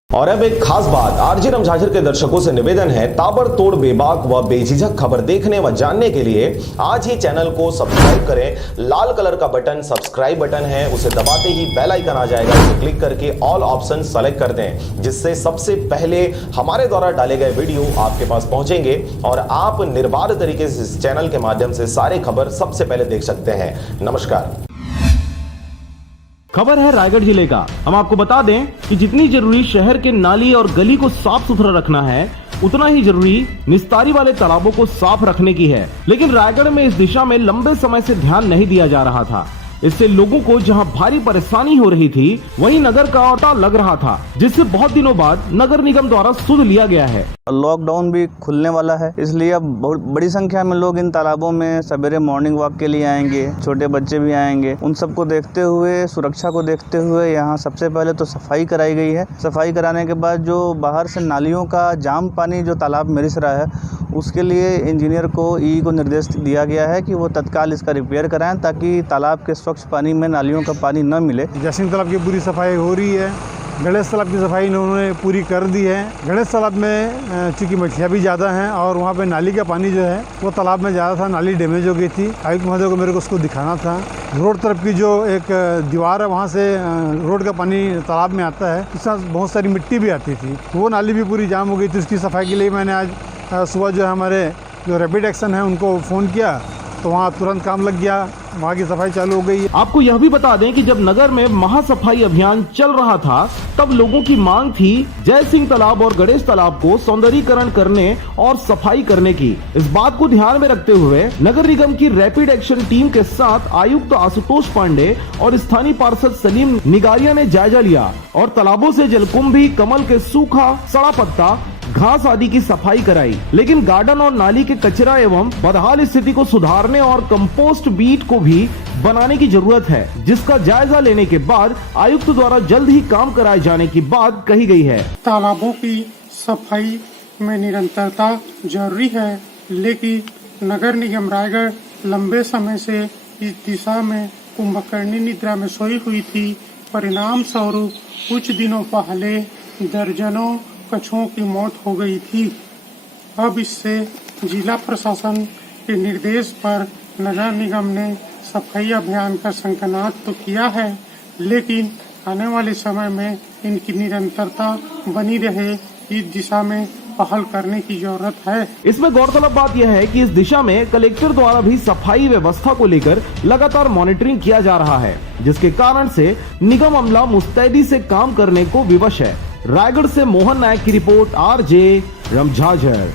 और अब एक खास बात, आरजे रमझाझर के दर्शकों से निवेदन है, ताबड़तोड़ बेबाक व बेझिझक खबर देखने व जानने के लिए आज ही चैनल को सब्सक्राइब करें। लाल कलर का बटन सब्सक्राइब बटन है, उसे दबाते ही बेल आइकन आ जाएगा, उसे क्लिक करके ऑल ऑप्शन सेलेक्ट कर दें, जिससे सबसे पहले हमारे द्वारा डाले गए वीडियो आपके पास पहुंचेंगे और आप निर्बाध तरीके से इस चैनल के माध्यम से सारे खबर सबसे पहले देख सकते हैं। नमस्कार। खबर है रायगढ़ जिले का। हम आपको बता दें कि जितनी जरूरी शहर के नाली और गली को साफ सुथरा रखना है, उतना ही जरूरी निस्तारी वाले तालाबों को साफ रखने की है। लेकिन रायगढ़ में इस दिशा में लंबे समय से ध्यान नहीं दिया जा रहा था। इससे लोगों को जहां भारी परेशानी हो रही थी, वहीं नगर का औटा लग रहा था, जिससे बहुत दिनों बाद नगर निगम द्वारा सुध लिया गया है। लॉकडाउन भी खुलने वाला है, इसलिए अब बहुत बड़ी संख्या में लोग इन तालाबों में सवेरे मॉर्निंग वॉक के लिए आएंगे, छोटे बच्चे भी आएंगे। उन सबको देखते हुए, सुरक्षा को देखते हुए यहाँ सबसे पहले तो सफाई कराई गई है। सफाई कराने के बाद जो बाहर से नालियों का जाम पानी जो तालाब में रिस रहा है, उसके लिए इंजीनियर को को निर्देश दिया गया है कि वो तत्काल इसका रिपेयर कराएं, ताकि तालाब के स्वच्छ पानी में नालियों का पानी न मिले। जैसिंग तालाब की पूरी सफाई हो रही है। गणेश तालाब की सफाई इन्होंने पूरी कर दी है। गणेश तालाब में चूँकि मछलियाँ भी ज़्यादा हैं और वहाँ पे नाली का पानी जो है वो तालाब में ज़्यादा था, नाली डैमेज हो गई थी। आयुक्त महोदय को मेरे को उसको दिखाना था। रोड तरफ की जो एक दीवार है, वहाँ से रोड का पानी तालाब में आता है, इसमें बहुत सारी मिट्टी भी आती थी, वो नाली भी पूरी जाम हो गई थी। उसकी सफाई के लिए मैंने आज सुबह जो है हमारे जो रैपिड एक्शन है उनको फ़ोन किया, तो वहाँ तुरंत काम लग गया, वहाँ की सफाई चालू हो गई। आपको यह भी बता दें कि जब नगर में महासफाई अभियान चल रहा था, तब लोगों की मांग थी जय सिंह तालाब और गणेश तालाब को सौंदर्यीकरण करने और सफाई करने की। इस बात को ध्यान में रखते हुए नगर निगम की रैपिड एक्शन टीम के साथ आयुक्त आशुतोष पांडे और स्थानीय पार्षद सलीम निगारिया ने जायजा लिया और तालाबों से जलकुंभी, कमल के सूखा, सड़ा पत्ता, घास आदि की सफाई कराई। लेकिन गार्डन और नाली के कचरा एवं बदहाल स्थिति को सुधारने और कंपोस्ट बीट को भी बनाने की जरूरत है, जिसका जायजा लेने के बाद आयुक्त द्वारा जल्द ही काम कराए जाने की बात कही गई है। तालाबों की सफाई में निरंतरता जरूरी है, लेकिन नगर निगम रायगढ़ लंबे समय से इस दिशा में कुंभकर्णी निद्रा में सोई हुई थी। परिणाम स्वरूप कुछ दिनों पहले दर्जनों कछुओं की मौत हो गई थी। अब इससे जिला प्रशासन के निर्देश पर नगर निगम ने सफाई अभियान का संकल्प तो किया है, लेकिन आने वाले समय में इनकी निरंतरता बनी रहे, इस दिशा में पहल करने की जरूरत है। इसमें गौरतलब बात यह है कि इस दिशा में कलेक्टर द्वारा भी सफाई व्यवस्था को लेकर लगातार मॉनिटरिंग किया जा रहा है, जिसके कारण से निगम अमला मुस्तैदी से काम करने को विवश है। रायगढ़ से मोहन नायक की रिपोर्ट, RJ रमझाझर।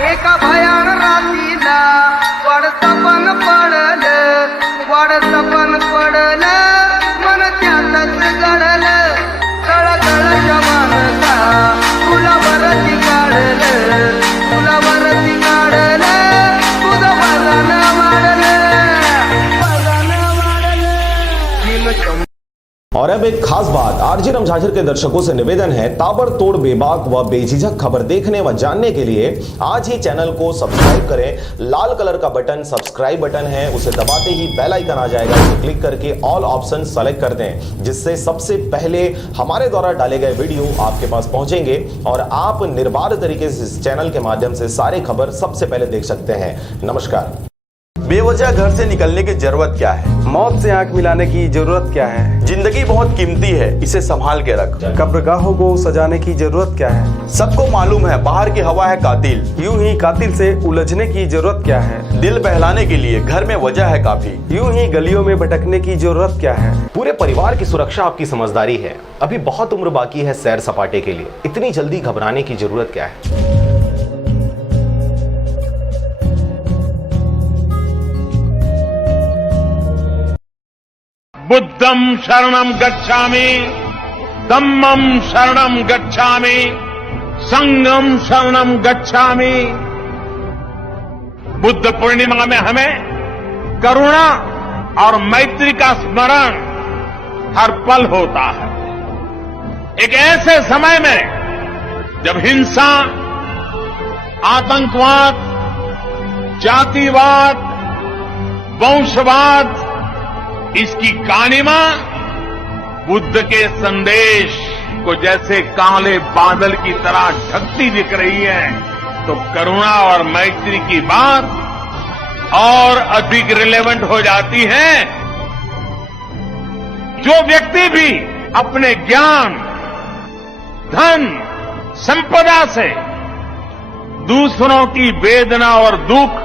एक भयान रातीला वडसपन पडल मन त्यातच गडल कळकळ जवान का फुलावरती काढल तुझं वजन वाढल और अब एक खास बात, RJ रमझाझर के दर्शकों से निवेदन है, ताबड़तोड़ बेबाक व बेझिझक खबर देखने व जानने के लिए आज ही चैनल को सब्सक्राइब करें। लाल कलर का बटन सब्सक्राइब बटन है, उसे दबाते ही बेल आइकन आ जाएगा, उसे क्लिक करके ऑल ऑप्शन सेलेक्ट कर दें, जिससे सबसे पहले हमारे द्वारा डाले गए वीडियो आपके पास पहुंचेंगे और आप निर्बाध तरीके से इस चैनल के माध्यम से सारी खबर सबसे पहले देख सकते हैं। नमस्कार। बेवजह घर से निकलने की जरूरत क्या है? मौत से आंख मिलाने की जरूरत क्या है? जिंदगी बहुत कीमती है, इसे संभाल के रख। कब्रगाहों को सजाने की जरूरत क्या है? सबको मालूम है बाहर की हवा है कातिल। यूं ही कातिल से उलझने की जरूरत क्या है? दिल बहलाने के लिए घर में वजह है काफी। यूं ही गलियों में भटकने की जरूरत क्या है? पूरे परिवार की सुरक्षा आपकी समझदारी है। अभी बहुत उम्र बाकी है सैर सपाटे के लिए, इतनी जल्दी घबराने की जरूरत क्या है? बुद्धं शरणं गच्छामि, धम्मं शरणं गच्छामि, संघं शरणं गच्छामि। बुद्ध पूर्णिमा में हमें करुणा और मैत्री का स्मरण हर पल होता है। एक ऐसे समय में जब हिंसा, आतंकवाद, जातिवाद, वंशवाद, इसकी कालिमा बुद्ध के संदेश को जैसे काले बादल की तरह ढकती दिख रही है, तो करुणा और मैत्री की बात और अधिक रिलेवेंट हो जाती है। जो व्यक्ति भी अपने ज्ञान, धन, संपदा से दूसरों की वेदना और दुख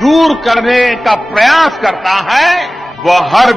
दूर करने का प्रयास करता है, वह हर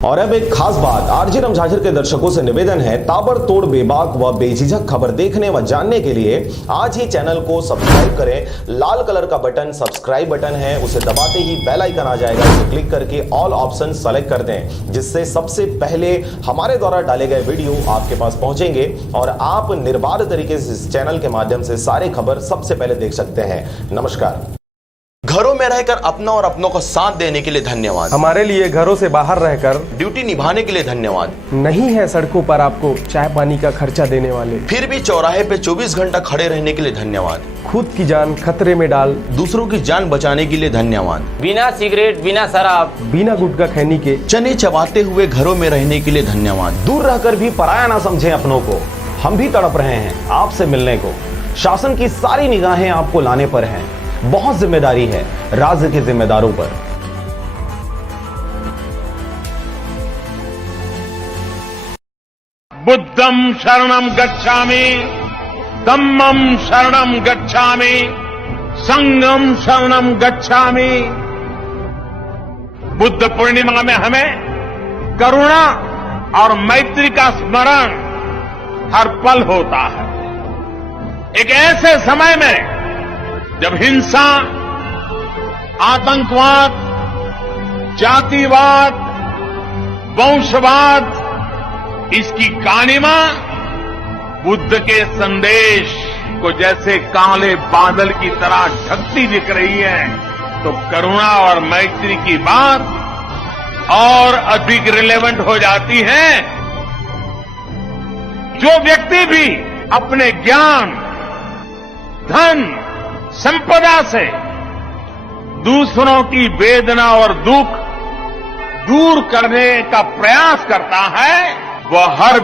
और अब एक खास बात, आरजे रमझाझर के दर्शकों से निवेदन है, ताबड़तोड़ बेबाक व बेझिझक खबर देखने व जानने के लिए आज ही चैनल को सब्सक्राइब करें। लाल कलर का बटन सब्सक्राइब बटन है, उसे दबाते ही बेल आइकन आ जाएगा, उसे क्लिक करके ऑल ऑप्शन सेलेक्ट कर दें, जिससे सबसे पहले हमारे द्वारा डाले गए वीडियो आपके पास पहुंचेंगे और आप निर्बाध तरीके से इस चैनल के माध्यम से सारे खबर सबसे पहले देख सकते हैं। नमस्कार। घरों में रहकर अपना और अपनों का साथ देने के लिए धन्यवाद। हमारे लिए घरों से बाहर रहकर ड्यूटी निभाने के लिए धन्यवाद। नहीं है सड़कों पर आपको चाय पानी का खर्चा देने वाले, फिर भी चौराहे पे 24 घंटा खड़े रहने के लिए धन्यवाद। खुद की जान खतरे में डाल दूसरों की जान बचाने के लिए धन्यवाद। बिना सिगरेट, बिना शराब, बिना गुटखा खैनी के चने चबाते हुए घरों में रहने के लिए धन्यवाद। दूर रहकर भी पराया ना समझें अपनों को, हम भी तड़प रहे हैं आपसे मिलने को। शासन की सारी निगाहें आपको लाने पर हैं, बहुत जिम्मेदारी है राज्य के जिम्मेदारों पर। बुद्धम शरणम गच्छामि, धम्मम शरणम गच्छामि, संघम शरणम गच्छामि। बुद्ध पूर्णिमा में हमें करुणा और मैत्री का स्मरण हर पल होता है। एक ऐसे समय में जब हिंसा, आतंकवाद, जातिवाद, वंशवाद, इसकी कालिमा बुद्ध के संदेश को जैसे काले बादल की तरह ढकती दिख रही है, तो करुणा और मैत्री की बात और अधिक रिलेवेंट हो जाती है। जो व्यक्ति भी अपने ज्ञान, धन, संपदा से दूसरों की वेदना और दुख दूर करने का प्रयास करता है, वह हर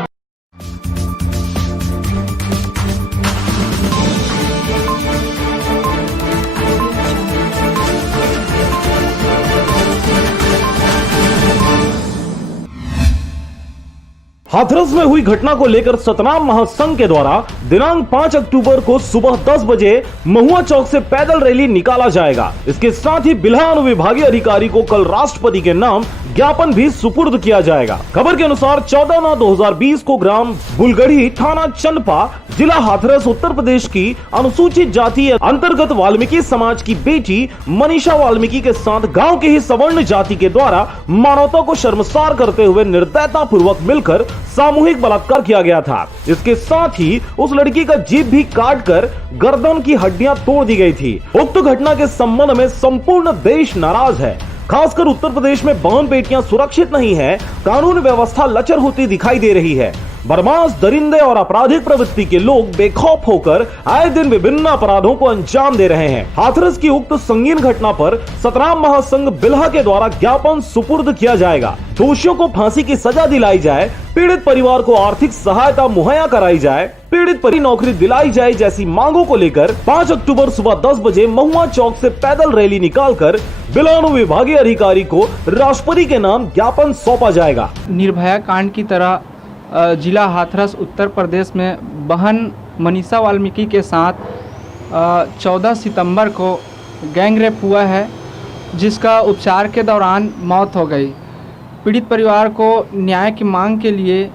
हाथरस में हुई घटना को लेकर सतनाम महासंघ के द्वारा दिनांक 5 अक्टूबर को सुबह 10 बजे महुआ चौक से पैदल रैली निकाला जाएगा। इसके साथ ही बिल्हा अनुविभागीय अधिकारी को कल राष्ट्रपति के नाम ज्ञापन भी सुपुर्द किया जाएगा। खबर के अनुसार 14/9/2020 को ग्राम बुलगढ़ी, थाना चंदपा, जिला हाथरस, उत्तर प्रदेश की अनुसूचित जाति अंतर्गत वाल्मीकि समाज की बेटी मनीषा वाल्मीकि के साथ गाँव के ही सवर्ण जाति के द्वारा मानवता को शर्मसार करते हुए निर्दयता पूर्वक मिलकर सामूहिक बलात्कार किया गया था। इसके साथ ही उस लड़की का जीभ भी काटकर गर्दन की हड्डियां तोड़ दी गई थी। उक्त घटना के संबंध में संपूर्ण देश नाराज है। खासकर उत्तर प्रदेश में बहन बेटियां सुरक्षित नहीं है, कानून व्यवस्था लचर होती दिखाई दे रही है। बदमाश, दरिंदे और आपराधिक प्रवृत्ति के लोग बेखौफ होकर आए दिन विभिन्न अपराधों को अंजाम दे रहे हैं। हाथरस की उक्त संगीन घटना पर सतनाम महासंघ बिल्हा के द्वारा ज्ञापन सुपुर्द किया जाएगा। दोषियों को फांसी की सजा दिलाई जाए, पीड़ित परिवार को आर्थिक सहायता मुहैया कराई जाए, पीड़ित पर नौकरी दिलाई जाए जैसी मांगों को लेकर 5 अक्टूबर सुबह 10 बजे महुआ चौक से पैदल रैली निकालकर बिल्हा अनुविभागीय अधिकारी को राष्ट्रपति के नाम ज्ञापन सौंपा जाएगा। निर्भया कांड की तरह जिला हाथरस उत्तर प्रदेश में बहन मनीषा वाल्मीकि के साथ 14 सितंबर को गैंग रेप हुआ है, जिसका उपचार के दौरान मौत हो गई। पीड़ित परिवार को न्याय की मांग के लिए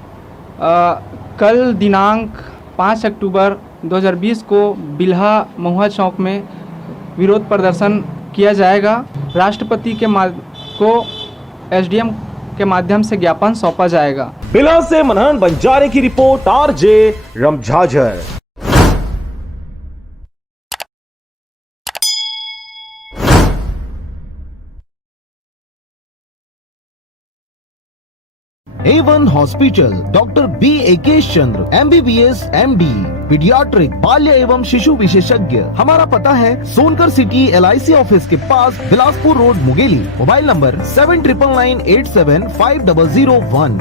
कल दिनांक 5 अक्टूबर 2020 को बिल्हा महुआ चौक में विरोध प्रदर्शन किया जाएगा। राष्ट्रपति के को एसडीएम के माध्यम से ज्ञापन सौंपा जाएगा। बिल्हा से मनहन बंजारे की रिपोर्ट, RJ Ramjhajhar. A1 hospital, doctor B.A.K. Chandra, MBBS MD, paediatric, बाल्य एवं शिशु विशेषज्ञ। हमारा पता है सोनकर सिटी LIC ऑफिस के पास, Bilaspur road, Mungeli. Mobile number 7999875001।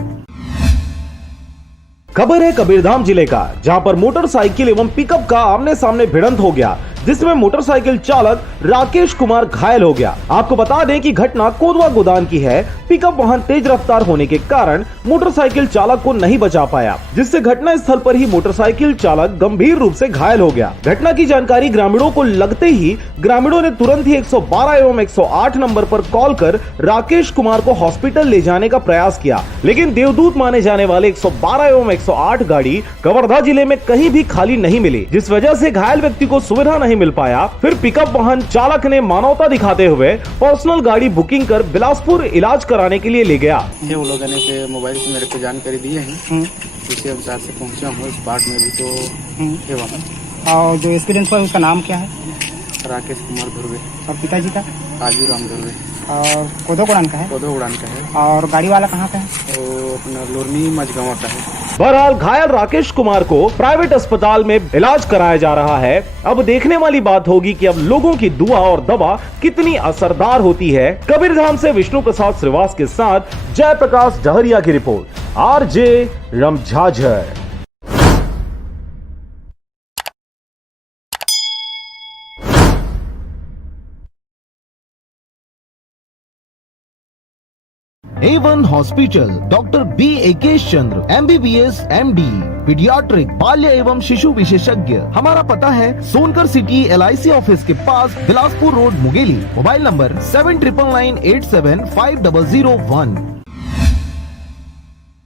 खबर है कबीरधाम जिले का, जहां पर मोटरसाइकिल एवं पिकअप का आमने सामने भिड़ंत हो गया, जिसमें मोटरसाइकिल चालक राकेश कुमार घायल हो गया। आपको बता दें कि घटना कोदवा गोदान की है। पिकअप वाहन तेज रफ्तार होने के कारण मोटरसाइकिल चालक को नहीं बचा पाया, जिससे घटना स्थल पर ही मोटरसाइकिल चालक गंभीर रूप से घायल हो गया। घटना की जानकारी ग्रामीणों को लगते ही ग्रामीणों ने तुरंत ही 112 एवं 108 नंबर पर कॉल कर राकेश कुमार को हॉस्पिटल ले जाने का प्रयास किया, लेकिन देवदूत माने जाने वाले 112 एवं 108 गाड़ी कवर्धा जिले में कहीं भी खाली नहीं मिली, जिस वजह से घायल व्यक्ति को सुविधा नहीं मिल पाया। फिर पिकअप वाहन चालक ने मानवता दिखाते हुए पर्सनल गाड़ी बुकिंग कर बिलासपुर इलाज कराने के लिए ले गया। वो लोगों ने से मोबाइल से मेरे को जानकारी दी है, उसी अनुसार से पहुंचा हूँ इस पार्ट में भी। तो और जो एक्सीडेंट हुआ उसका नाम क्या है? राकेश कुमार धुर्वे। और पिताजी का? आजू राम धुर्वे। और कोदो उड़ान का है? कोदो उड़ान का है। और गाड़ी वाला कहाँ का है? तो अपना लोरनी मझगांव का है। बहरहाल घायल राकेश कुमार को प्राइवेट अस्पताल में इलाज कराया जा रहा है। अब देखने वाली बात होगी कि अब लोगों की दुआ और दवा कितनी असरदार होती है। कबीरधाम से विष्णु प्रसाद श्रीवास के साथ जयप्रकाश डहरिया की रिपोर्ट, RJ Ramjhajhar. A1 hospital, doctor B Ekesh Chandra, MBBS MD, paediatric बाल्य एवं शिशु विशेषज्ञ। हमारा पता है सोनकर सिटी LIC ऑफिस के पास, Bilaspur road, Mungeli. Mobile number 7999875001।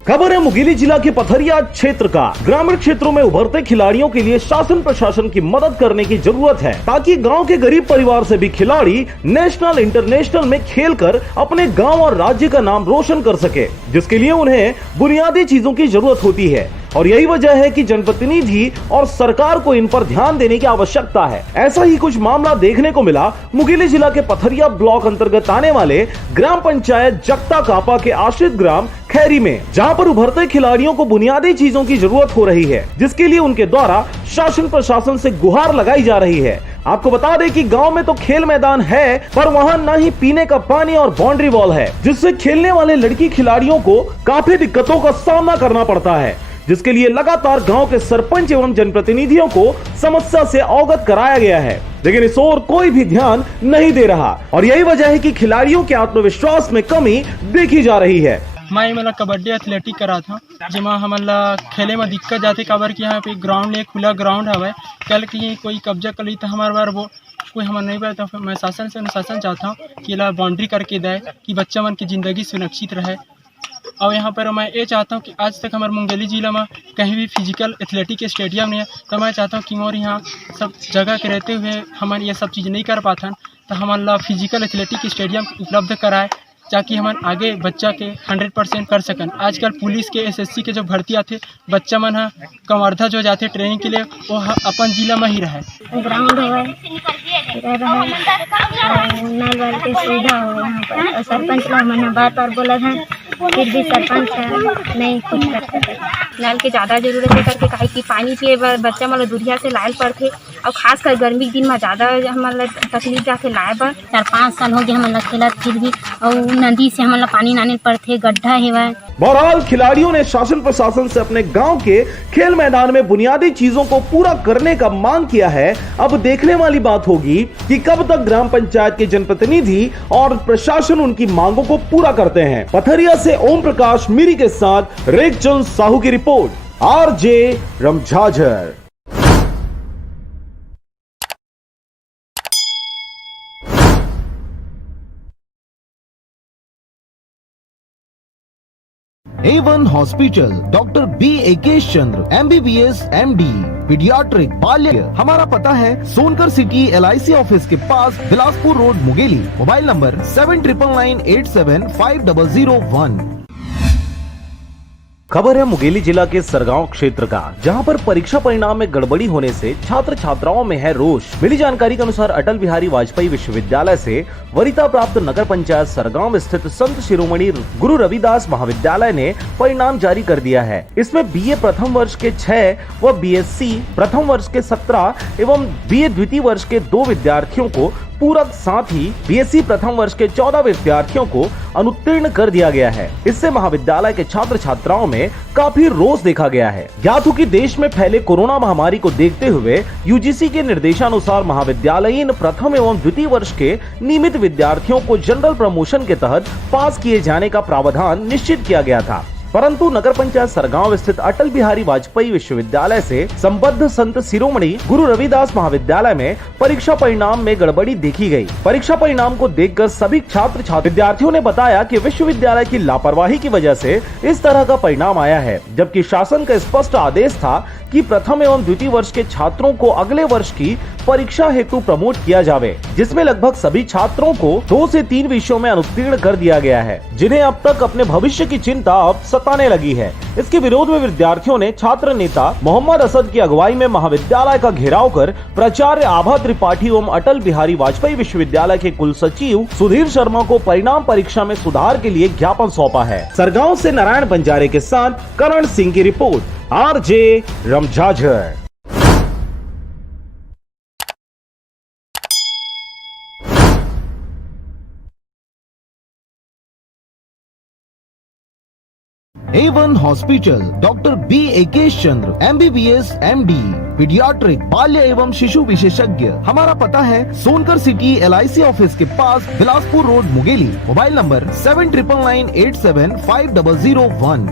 खबर है मुंगेली जिला के पथरिया क्षेत्र का। ग्रामीण क्षेत्रों में उभरते खिलाड़ियों के लिए शासन प्रशासन की मदद करने की जरूरत है, ताकि गांव के गरीब परिवार से भी खिलाड़ी नेशनल इंटरनेशनल में खेलकर अपने गांव और राज्य का नाम रोशन कर सके, जिसके लिए उन्हें बुनियादी चीजों की जरूरत होती है। और यही वजह है कि जनप्रतिनिधि और सरकार को इन पर ध्यान देने की आवश्यकता है। ऐसा ही कुछ मामला देखने को मिला मुंगेली जिला के पथरिया ब्लॉक अंतर्गत आने वाले ग्राम पंचायत जगता कापा के आश्रित ग्राम खैरी में, जहां पर उभरते खिलाड़ियों को बुनियादी चीजों की जरूरत हो रही है, जिसके लिए उनके द्वारा शासन प्रशासन से गुहार लगाई जा रही है। आपको बता दें कि गांव में तो खेल मैदान है, पर वहां न ही पीने का पानी और बाउंड्री वॉल है, जिससे खेलने वाले लड़की खिलाड़ियों को काफी दिक्कतों का सामना करना पड़ता है, जिसके लिए लगातार गांव के सरपंच एवं जनप्रतिनिधियों को समस्या से अवगत कराया गया है, लेकिन इस ओर कोई भी ध्यान नहीं दे रहा। और यही वजह है कि खिलाड़ियों के आत्मविश्वास में कमी देखी जा रही है। मैं मतलब कबड्डी एथलेटिक करा था, जिसमें हमला खेले में दिक्कत जाती, काबर कि यहाँ पे ग्राउंड एक खुला ग्राउंड हवे, कल की कोई कब्जा कर ली तो हमारे बार वो कोई हमारे नहीं पाया, तो मैं शासन से अनुशासन चाहता हूँ कि ला बाउंड्री करके दे कि बच्चा मन की ज़िंदगी सुरक्षित रहे। और यहाँ पर मैं ये चाहता हूँ कि आज तक हमारे मुंगेली जिला में कहीं भी फिजिकल एथलेटिक के स्टेडियम नहीं है, तो मैं चाहता हूँ कि मोर यहाँ सब जगह के रहते हुए हम ये सब चीज़ नहीं कर पाते, तो हमारा फिजिकल एथलेटिक स्टेडियम उपलब्ध कराए, ताकि हम आगे बच्चा के 100% कर सकन। आजकल पुलिस के SSC के जो भर्ती आते बच्चा मन है कवर्धा जो जाते ट्रेनिंग के लिए, वो अपन जिला में ही रहे। ग्राउंड हो नल वाल के सुविधा हो यहाँ पर, और सरपंच लोग मैंने बार बोला था, फिर भी सरपंच नहीं कुछ कर सके। नल के ज़्यादा जरूरत है करके काहे कि पानी पिए बच्चा मतलब दूरिया से लायल पड़ते, और खासकर गर्मी के दिन में ज़्यादा हमारा तकलीफ जाके लाए पर 4-5 साल हो गए हमारा खेला, फिर भी और नदी से हमारा पानी नाने पड़ते, गड्ढा है। बहरहाल खिलाड़ियों ने शासन प्रशासन से अपने गांव के खेल मैदान में बुनियादी चीजों को पूरा करने का मांग किया है। अब देखने वाली बात होगी कि कब तक ग्राम पंचायत के जनप्रतिनिधि और प्रशासन उनकी मांगों को पूरा करते हैं। पथरिया से ओम प्रकाश मीरी के साथ रेखचंद साहू की रिपोर्ट, RJ Ramjhajhar. A1 hospital, doctor B Ekesh Chandra, MBBS MD, paediatric बाल्य। हमारा पता है सोनकर सिटी LIC ऑफिस के पास, Bilaspur road, Mungeli. Mobile number 7999875001। खबर है मुंगेली जिला के सरगांव क्षेत्र का, जहां पर परीक्षा परिणाम में गड़बड़ी होने से छात्र छात्राओं में है रोष। मिली जानकारी के अनुसार अटल बिहारी वाजपेयी विश्वविद्यालय से वरीयता प्राप्त नगर पंचायत सरगांव स्थित संत शिरोमणि गुरु रविदास महाविद्यालय ने परिणाम जारी कर दिया है। इसमें BA प्रथम वर्ष के 6 व BSc प्रथम वर्ष के 17 एवं BA द्वितीय वर्ष के 2 विद्यार्थियों को पूरक, साथ ही बीएससी प्रथम वर्ष के 14 विद्यार्थियों को अनुत्तीर्ण कर दिया गया है। इससे महाविद्यालय के छात्र छात्राओं में काफी रोष देखा गया है। ज्ञात हो कि देश में फैले कोरोना महामारी को देखते हुए यूजीसी के निर्देशानुसार महाविद्यालयीन प्रथम एवं द्वितीय वर्ष के नियमित विद्यार्थियों को जनरल प्रमोशन के तहत पास किए जाने का प्रावधान निश्चित किया गया था, परंतु नगर पंचायत सरगांव स्थित अटल बिहारी वाजपेयी विश्वविद्यालय से संबद्ध संत शिरोमणि गुरु रविदास महाविद्यालय में परीक्षा परिणाम में गड़बड़ी देखी गई। परीक्षा परिणाम को देखकर सभी छात्र विद्यार्थियों ने बताया कि विश्वविद्यालय की लापरवाही की वजह से इस तरह का परिणाम आया है, जबकि शासन का स्पष्ट आदेश था कि प्रथम एवं द्वितीय वर्ष के छात्रों को अगले वर्ष की परीक्षा हेतु प्रमोट किया जावे, जिसमें लगभग सभी छात्रों को 2 से 3 विषयों में अनुत्तीर्ण कर दिया गया है, जिन्हें अब तक अपने भविष्य की चिंता अब सताने लगी है। इसके विरोध में विद्यार्थियों ने छात्र नेता मोहम्मद असद की अगुवाई में महाविद्यालय का घेराव कर प्राचार्य आभा त्रिपाठी एवं अटल बिहारी वाजपेयी विश्वविद्यालय के कुल सचिव सुधीर शर्मा को परिणाम परीक्षा में सुधार के लिए ज्ञापन सौंपा है। सरगांव से नारायण बंजारे के साथ करण सिंह की रिपोर्ट, RJ Ramjhajhar. A1 hospital, doctor B Ekesh Chandra, MBBS MD, paediatric, बाल्य एवं शिशु विशेषज्ञ। हमारा पता है सोनकर सिटी LIC ऑफिस के पास, Bilaspur road, Mungeli. Mobile number 7999875001।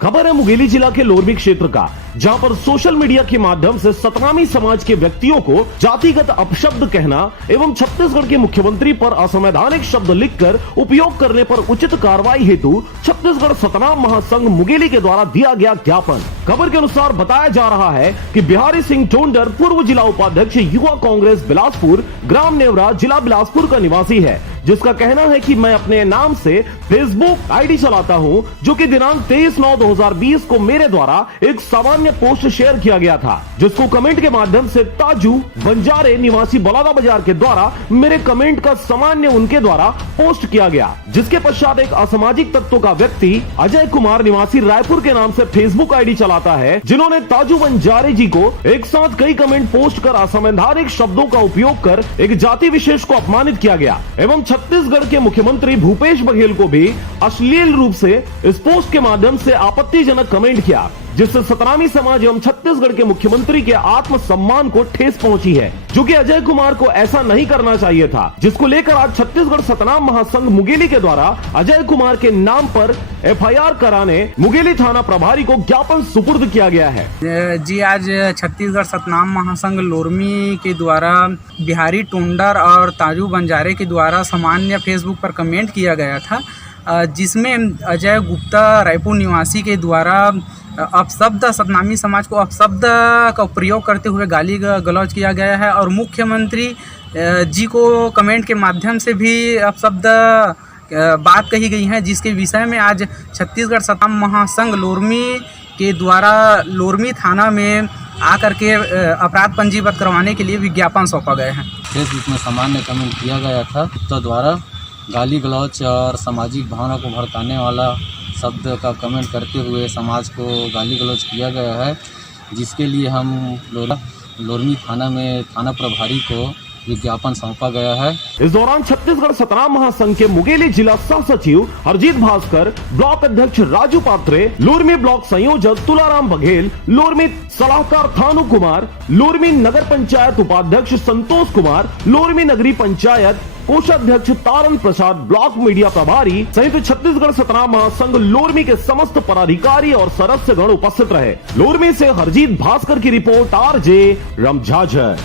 खबर है मुंगेली जिला के लोरमी क्षेत्र का, जहां पर सोशल मीडिया के माध्यम से सतनामी समाज के व्यक्तियों को जातिगत अपशब्द कहना एवं छत्तीसगढ़ के मुख्यमंत्री पर असंवैधानिक शब्द लिखकर उपयोग करने पर उचित कार्रवाई हेतु छत्तीसगढ़ सतनाम महासंघ मुंगेली के द्वारा दिया गया ज्ञापन। खबर के अनुसार बताया जा रहा है कि बिहारी सिंह टोंडर पूर्व जिला उपाध्यक्ष युवा कांग्रेस बिलासपुर, ग्राम नेवरा, जिला बिलासपुर का निवासी है, जिसका कहना है कि मैं अपने नाम से फेसबुक आईडी चलाता हूं, जो कि दिनांक 23/9/2020 को मेरे द्वारा एक सामान्य पोस्ट शेयर किया गया था, जिसको कमेंट के माध्यम से ताजू बंजारे निवासी बलौदा बाजार के द्वारा मेरे कमेंट का सामान्य उनके द्वारा पोस्ट किया गया, जिसके पश्चात एक असामाजिक तत्व का व्यक्ति अजय कुमार निवासी रायपुर के नाम से फेसबुक आईडी चलाता है, जिन्होंने ताजू बंजारे जी को एक साथ कई कमेंट पोस्ट कर असंवैधानिक शब्दों का उपयोग कर एक जाति विशेष को अपमानित किया गया एवं छत्तीसगढ़ के मुख्यमंत्री भूपेश बघेल को भी अश्लील रूप से इस पोस्ट के माध्यम से आपत्तिजनक कमेंट किया, जिससे सतनामी समाज एवं छत्तीसगढ़ के मुख्यमंत्री के आत्मसम्मान को ठेस पहुंची है, जो कि अजय कुमार को ऐसा नहीं करना चाहिए था, जिसको लेकर आज छत्तीसगढ़ सतनाम महासंघ मुंगेली के द्वारा अजय कुमार के नाम पर FIR कराने मुंगेली थाना प्रभारी को ज्ञापन सुपुर्द किया गया है। जी, आज छत्तीसगढ़ सतनाम महासंघ लोरमी के द्वारा बिहारी टोंडर और ताजू बंजारे के द्वारा सामान्य फेसबुक पर कमेंट किया गया था, जिसमें अजय गुप्ता रायपुर निवासी के द्वारा अपशब्द, सतनामी समाज को अपशब्द का प्रयोग करते हुए गाली गलौज किया गया है और मुख्यमंत्री जी को कमेंट के माध्यम से भी अपशब्द बात कही गई है, जिसके विषय में आज छत्तीसगढ़ सतनाम महासंघ लोरमी के द्वारा लोरमी थाना में आकर के अपराध पंजीबद्ध करवाने के लिए विज्ञापन सौंपा गया है। फेसबुक में सामान्य कमेंट किया गया था, तो द्वारा गाली गलौज और सामाजिक भावना को भड़काने वाला शब्द का कमेंट करते हुए समाज को गाली गलौज किया गया है, जिसके लिए हम लोरमी थाना में थाना प्रभारी को विज्ञापन सौंपा गया है। इस दौरान छत्तीसगढ़ सतनाम महासंघ के मुंगेली जिला सह सचिव हरजीत भास्कर, ब्लॉक अध्यक्ष राजू पात्रे, लोरमी ब्लॉक संयोजक तुलाराम बघेल, लोरमी सलाहकार थानू कुमार, लोरमी नगर पंचायत उपाध्यक्ष संतोष कुमार, लोरमी नगरी पंचायत कोषाध्यक्ष तारन प्रसाद, ब्लॉक मीडिया प्रभारी सहित छत्तीसगढ़ सतनाम महासंघ लोरमी के समस्त पदाधिकारी और सदस्यगण उपस्थित रहे। लोरमी से हरजीत भास्कर की रिपोर्ट, RJ Ramjhajhar.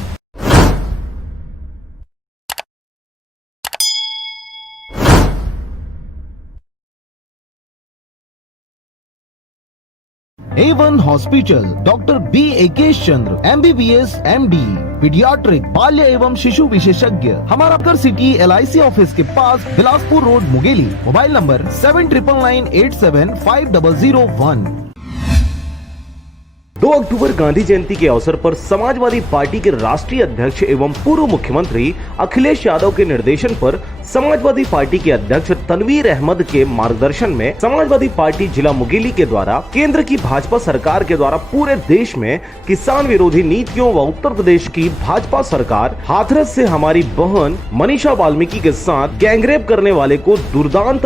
A1 hospital, doctor B Ekesh Chandra, MBBS MD, paediatric, बाल्य एवं शिशु विशेषज्ञ। हमारा कर सिटी LIC ऑफिस के पास, Bilaspur road, Mungeli. Mobile number 7999875001। 2 अक्टूबर गांधी जयंती के अवसर पर समाजवादी पार्टी के राष्ट्रीय अध्यक्ष एवं पूर्व मुख्यमंत्री अखिलेश यादव के निर्देशन पर समाजवादी पार्टी के अध्यक्ष तनवीर अहमद के मार्गदर्शन में समाजवादी पार्टी जिला मुंगेली के द्वारा केंद्र की भाजपा सरकार के द्वारा पूरे देश में किसान विरोधी नीतियों व उत्तर प्रदेश की भाजपा सरकार हाथरस से हमारी बहन मनीषा वाल्मीकि के साथ गैंगरेप करने वाले को दुर्दांत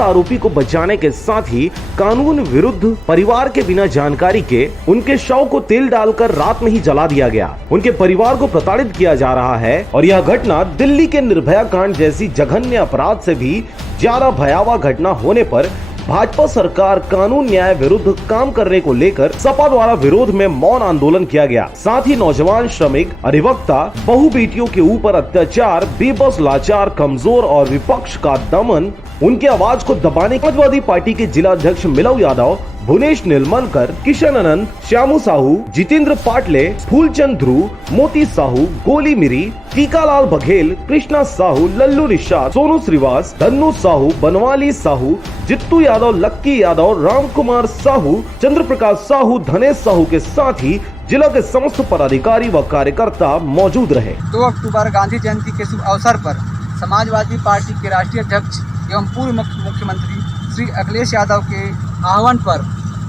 आरोपी को बचाने के साथ ही कानून विरुद्ध परिवार के बिना जानकारी के उनके शव को तेल डालकर रात में ही जला दिया गया। उनके परिवार को प्रताड़ित किया जा रहा है और यह घटना दिल्ली के निर्भया कांड जैसी जघन्य अपराध से भी ज्यादा भयावह घटना होने पर भाजपा सरकार कानून न्याय विरुद्ध काम करने को लेकर सपा द्वारा विरोध में मौन आंदोलन किया गया। साथ ही नौजवान, श्रमिक, अधिवक्ता, बहु बेटियों के ऊपर अत्याचार, बेबस, लाचार, कमजोर और विपक्ष का दमन, उनकी आवाज को दबाने समाजवादी पार्टी के जिला अध्यक्ष मिलव यादव, भुवनेश नीलमलकर, किशन अनंत, श्यामू साहू, जितेंद्र पाटले, फूलचंद ध्रुव, मोती साहू, गोली मिरी, टीकालाल बघेल, कृष्णा साहू, लल्लू निषाद, सोनू श्रीवास, धन्नू साहू, बनवाली साहू, जित्तू यादव, लक्की यादव, राम कुमार साहू, चंद्र प्रकाश साहू, धनेश साहू के साथ ही जिला के समस्त पदाधिकारी व कार्यकर्ता मौजूद रहे। 2 अक्टूबर गांधी जयंती के शुभ अवसर पर समाजवादी पार्टी के राष्ट्रीय अध्यक्ष एवं पूर्व मुख्यमंत्री श्री अखिलेश यादव के आह्वान पर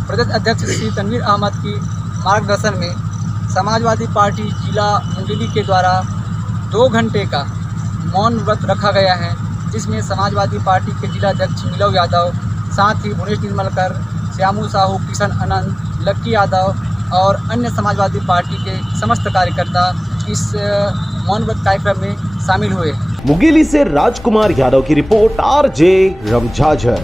प्रदेश अध्यक्ष श्री तनवीर अहमद की मार्गदर्शन में समाजवादी पार्टी जिला मुंगेली के द्वारा 2 घंटे का मौन व्रत रखा गया है, जिसमें समाजवादी पार्टी के जिला अध्यक्ष मिलव यादव, साथ ही भुवनेश नीलमलकर, श्यामू साहू, किशन अनंत, लक्की यादव और अन्य समाजवादी पार्टी के समस्त कार्यकर्ता इस मौन व्रत कार्यक्रम में शामिल हुए। मुंगेली से राजकुमार यादव की रिपोर्ट, RJ Ramjhajhar.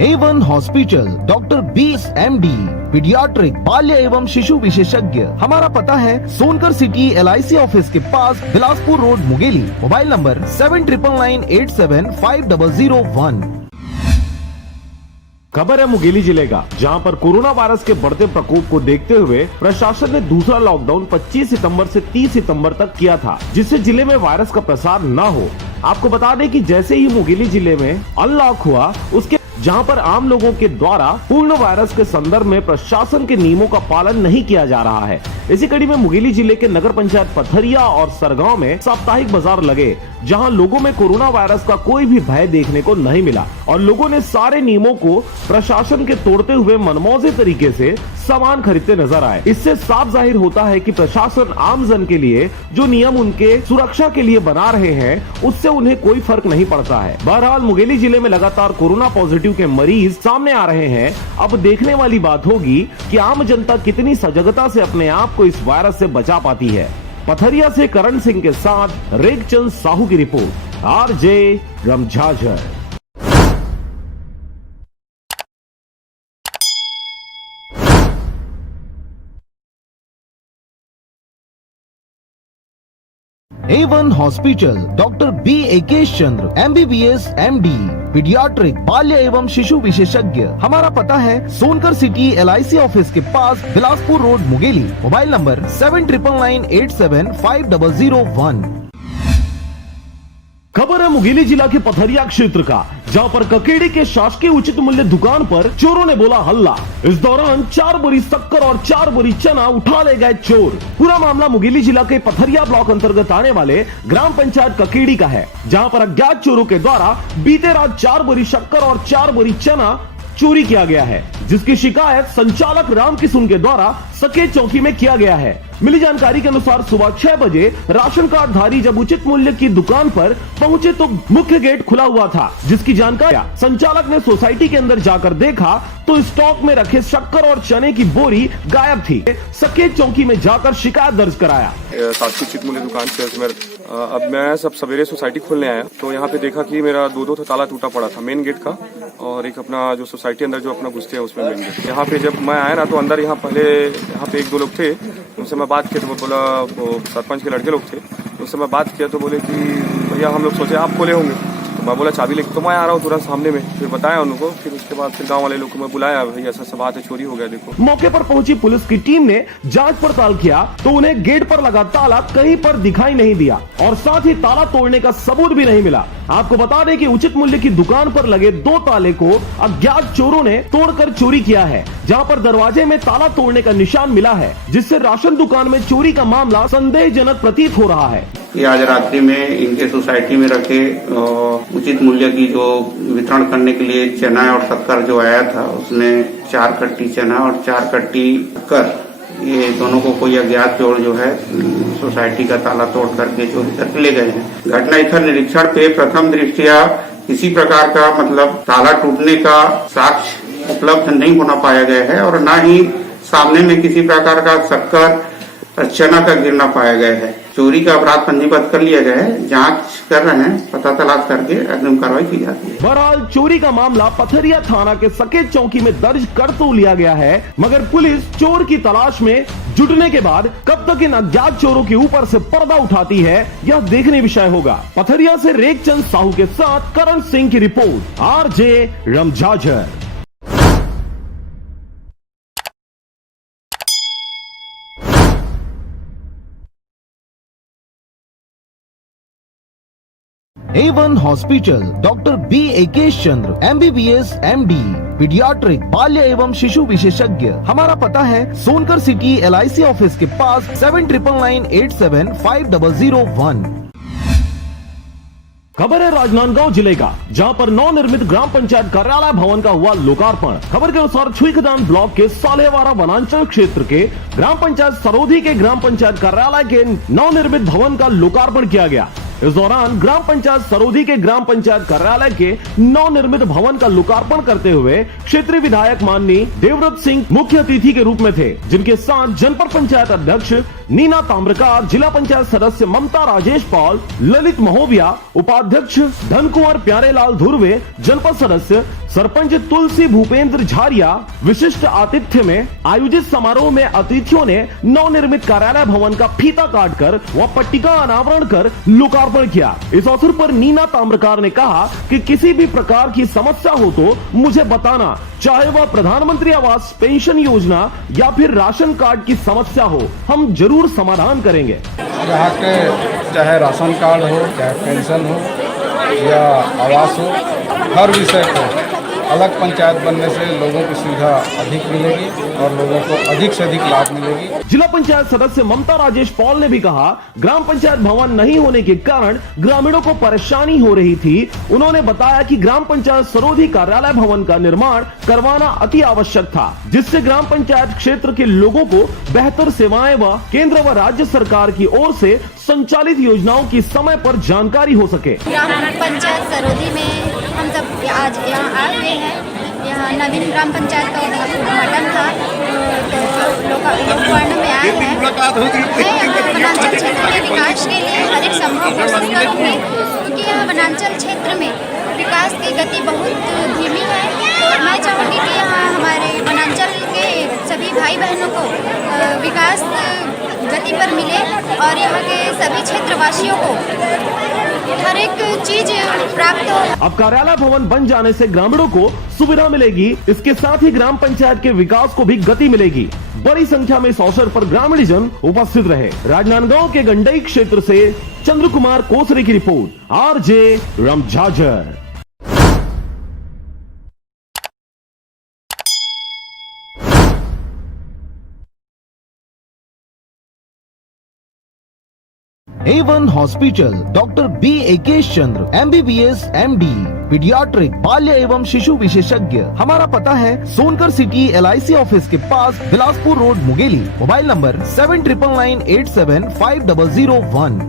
A1 hospital, doctor बीस MD, पीडियाट्रिक, बाल्य एवं शिशु विशेषज्ञ। हमारा पता है सोनकर सिटी LIC ऑफिस के पास, Bilaspur road, Mungeli. Mobile number 7999875001। खबर है मुंगेली जिले का, जहां पर कोरोना वायरस के बढ़ते प्रकोप को देखते हुए प्रशासन ने दूसरा लॉकडाउन 25 सितंबर से 30 सितंबर तक किया था, जिससे जिले में वायरस का प्रसार न हो। आपको बता दें कि जैसे ही मुंगेली जिले में अनलॉक हुआ, उसके जहां पर आम लोगों के द्वारा पूर्ण वायरस के संदर्भ में प्रशासन के नियमों का पालन नहीं किया जा रहा है। इसी कड़ी में मुंगेली जिले के नगर पंचायत पथरिया और सरगांव में साप्ताहिक बाजार लगे, जहां लोगों में कोरोना वायरस का कोई भी भय देखने को नहीं मिला और लोगों ने सारे नियमों को प्रशासन के तोड़ते हुए मनमौजे तरीके से सामान खरीदते नजर आए। इससे साफ जाहिर होता है कि प्रशासन आमजन के लिए जो नियम उनके सुरक्षा के लिए बना रहे हैं, उससे उन्हें कोई फर्क नहीं पड़ता है। बहरहाल मुंगेली जिले में लगातार कोरोना पॉजिटिव के मरीज सामने आ रहे हैं। अब देखने वाली बात होगी कि आम जनता कितनी सजगता से अपने आप को इस वायरस से बचा पाती है। पथरिया से करण सिंह के साथ रेखचंद साहू की रिपोर्ट, RJ Ramjhajhar. A1 hospital, doctor B.A.K. Chandra, MBBS MD, paediatric, बाल्य एवं शिशु विशेषज्ञ। हमारा पता है सोनकर सिटी LIC ऑफिस के पास, Bilaspur road, Mungeli. Mobile number 7999875001। खबर है मुंगेली जिला के पथरिया क्षेत्र का, जहां पर ककेड़ी के शासकीय उचित मूल्य दुकान पर चोरों ने बोला हल्ला। इस दौरान 4 बोरी शक्कर और 4 बोरी चना उठा ले गए चोर। पूरा मामला मुंगेली जिला के पथरिया ब्लॉक अंतर्गत आने वाले ग्राम पंचायत ककेड़ी का है, जहां पर अज्ञात चोरों के द्वारा बीते रात 4 बोरी शक्कर और 4 बोरी चना चोरी किया गया है, जिसकी शिकायत संचालक राम किशुन के द्वारा सकेत चौकी में किया गया है। मिली जानकारी के अनुसार सुबह 6 बजे राशन कार्ड धारी जब उचित मूल्य की दुकान पर पहुंचे तो मुख्य गेट खुला हुआ था, जिसकी जानकारी संचालक ने सोसाइटी के अंदर जाकर देखा तो स्टॉक में रखे शक्कर और चने की बोरी गायब थी। सकेत चौकी में जाकर शिकायत दर्ज कराया। शासकीय उचित मूल्य दुकान सेल्समैन। अब मैं सब सवेरे सोसाइटी खोलने आया तो यहाँ पे देखा कि मेरा 2 ताला टूटा पड़ा था, मेन गेट का और एक अपना जो सोसाइटी अंदर जो अपना घुसते हैं उसमें मेन गेट। यहाँ पे जब मैं आया ना तो अंदर यहाँ पहले यहाँ पे 1-2 लोग थे, उनसे मैं बात किया तो वो बोला, वो सरपंच के लड़के लोग थे, उनसे मैं बात किया तो बोले कि भैया हम लोग सोचे आप खोले होंगे, तो मैं बोला चाबी लेके, तो मैं आ रहा हूँ तुरंत सामने में, फिर बताया उनको। फिर उसके बाद फिर गाँव वाले लोग को मैं बुलाया, भाई ऐसा सब बात है, चोरी हो गया देखो। मौके पर पहुंची पुलिस की टीम ने जांच पड़ताल किया तो उन्हें गेट पर लगा ताला कहीं पर दिखाई नहीं दिया और साथ ही ताला तोड़ने का सबूत भी नहीं मिला। आपको बता दें कि उचित मूल्य की दुकान पर लगे 2 ताले को अज्ञात चोरों ने तोड़कर चोरी किया है, जहां पर दरवाजे में ताला तोड़ने का निशान मिला है, जिससे राशन दुकान में चोरी का मामला संदेहजनक प्रतीत हो रहा है। कि आज रात्रि में इनके सोसाइटी में रखे उचित मूल्य की जो वितरण करने के लिए चना और शक्कर जो आया था, उसमें 4 कट्टी चना और 4 कट्टी शक्कर, ये दोनों को कोई अज्ञात चोर जो है सोसाइटी का ताला तोड़ करके चोरी करके ले गए हैं। घटना स्थल निरीक्षण पे प्रथम दृष्टया किसी प्रकार का मतलब ताला टूटने का साक्ष्य उपलब्ध नहीं होना पाया गया है और न ही सामने में किसी प्रकार का शक्कर और चना का गिरना पाया गया है। चोरी का अपराध पंजीबद्ध कर लिया गया है, जांच कर रहे हैं, पता तलाश करके अग्रिम कार्रवाई की जाती है। बहरहाल चोरी का मामला पथरिया थाना के सकेत चौकी में दर्ज कर तो लिया गया है, मगर पुलिस चोर की तलाश में जुटने के बाद कब तक इन अज्ञात चोरों के ऊपर से पर्दा उठाती है, यह देखने विषय होगा। पथरिया से रेखचंद साहू के साथ करण सिंह की रिपोर्ट, RJ Ramjhajhar. A1 hospital, doctor B.A.K. Chandra, MBBS MD, paediatric बाल्य एवं शिशु विशेषज्ञ। हमारा पता है सोनकर सिटी LIC ऑफिस के पास 7999875001। खबर है राजनांदगांव जिले का, जहां पर नवनिर्मित ग्राम पंचायत कार्यालय भवन का हुआ लोकार्पण। खबर के अनुसार छुईखदान ब्लॉक के सालेवाड़ा वनांचल क्षेत्र के ग्राम पंचायत सरोधी के ग्राम पंचायत कार्यालय के नवनिर्मित भवन का लोकार्पण किया गया। इस दौरान ग्राम पंचायत सरोधी के ग्राम पंचायत कार्यालय के नवनिर्मित भवन का लोकार्पण करते हुए क्षेत्रीय विधायक माननीय देवव्रत सिंह मुख्य अतिथि के रूप में थे, जिनके साथ जनपद पंचायत अध्यक्ष नीना ताम्रकार, जिला पंचायत सदस्य ममता राजेश पॉल, ललित महोबिया, उपाध्यक्ष धन कुंवर प्यारेलाल धुर्वे, जनपद सदस्य सरपंच तुलसी भूपेंद्र झारिया। विशिष्ट आतिथ्य में आयोजित समारोह में अतिथियों ने नवनिर्मित कार्यालय भवन का फीता काटकर व पट्टिका अनावरण कर लोकार्पण किया। इस अवसर पर नीना ताम्रकार ने कहा कि किसी भी प्रकार की समस्या हो तो मुझे बताना, चाहे वह प्रधानमंत्री आवास पेंशन योजना या फिर राशन कार्ड की समस्या हो, हम जरूर समाधान करेंगे। यहाँ के चाहे राशन कार्ड हो, चाहे पेंशन हो या आवास हो, हर विषय को अलग पंचायत बनने से लोगों की सुविधा अधिक मिलेगी और लोगों को अधिक से अधिक लाभ मिलेगी। जिला पंचायत सदस्य ममता राजेश पॉल ने भी कहा, ग्राम पंचायत भवन नहीं होने के कारण ग्रामीणों को परेशानी हो रही थी। उन्होंने बताया कि ग्राम पंचायत सरोधी कार्यालय भवन का निर्माण करवाना अति आवश्यक था, जिससे ग्राम पंचायत क्षेत्र के लोगों को बेहतर सेवाएं व केंद्र व राज्य सरकार की ओर से संचालित योजनाओं की समय पर जानकारी हो सके। ग्राम पंचायत सरोधी में हम सब आज यहाँ आए हुए हैं। यहाँ नवीन ग्राम पंचायत का उद्घाटन था, तो लोकार्पण में आए हैं। मैं यहाँ वनांचल क्षेत्र के विकास के लिए हर एक संभव कोशिश करूँगी, क्योंकि यहाँ वनांचल क्षेत्र में विकास की गति बहुत धीमी है। तो मैं चाहूँगी कि यहाँ हमारे वनांचल के सभी भाई बहनों को विकास गति पर मिले और यहाँ के सभी क्षेत्रवासियों को हर एक चीज प्राप्त हो। अब कार्यालय भवन बन जाने से ग्रामीणों को सुविधा मिलेगी, इसके साथ ही ग्राम पंचायत के विकास को भी गति मिलेगी। बड़ी संख्या में इस अवसर पर ग्रामीणजन उपस्थित रहे। राजनांदगांव के गंडई क्षेत्र से चंद्र कुमार कोसरे की रिपोर्ट, RJ Ramjhajhar. A1 hospital, doctor B.A.K. Chandra, MBBS MD, paediatric बाल्य एवं शिशु विशेषज्ञ। हमारा पता है सोनकर सिटी LIC ऑफिस के पास, Bilaspur road, Mungeli. Mobile number 7999875001।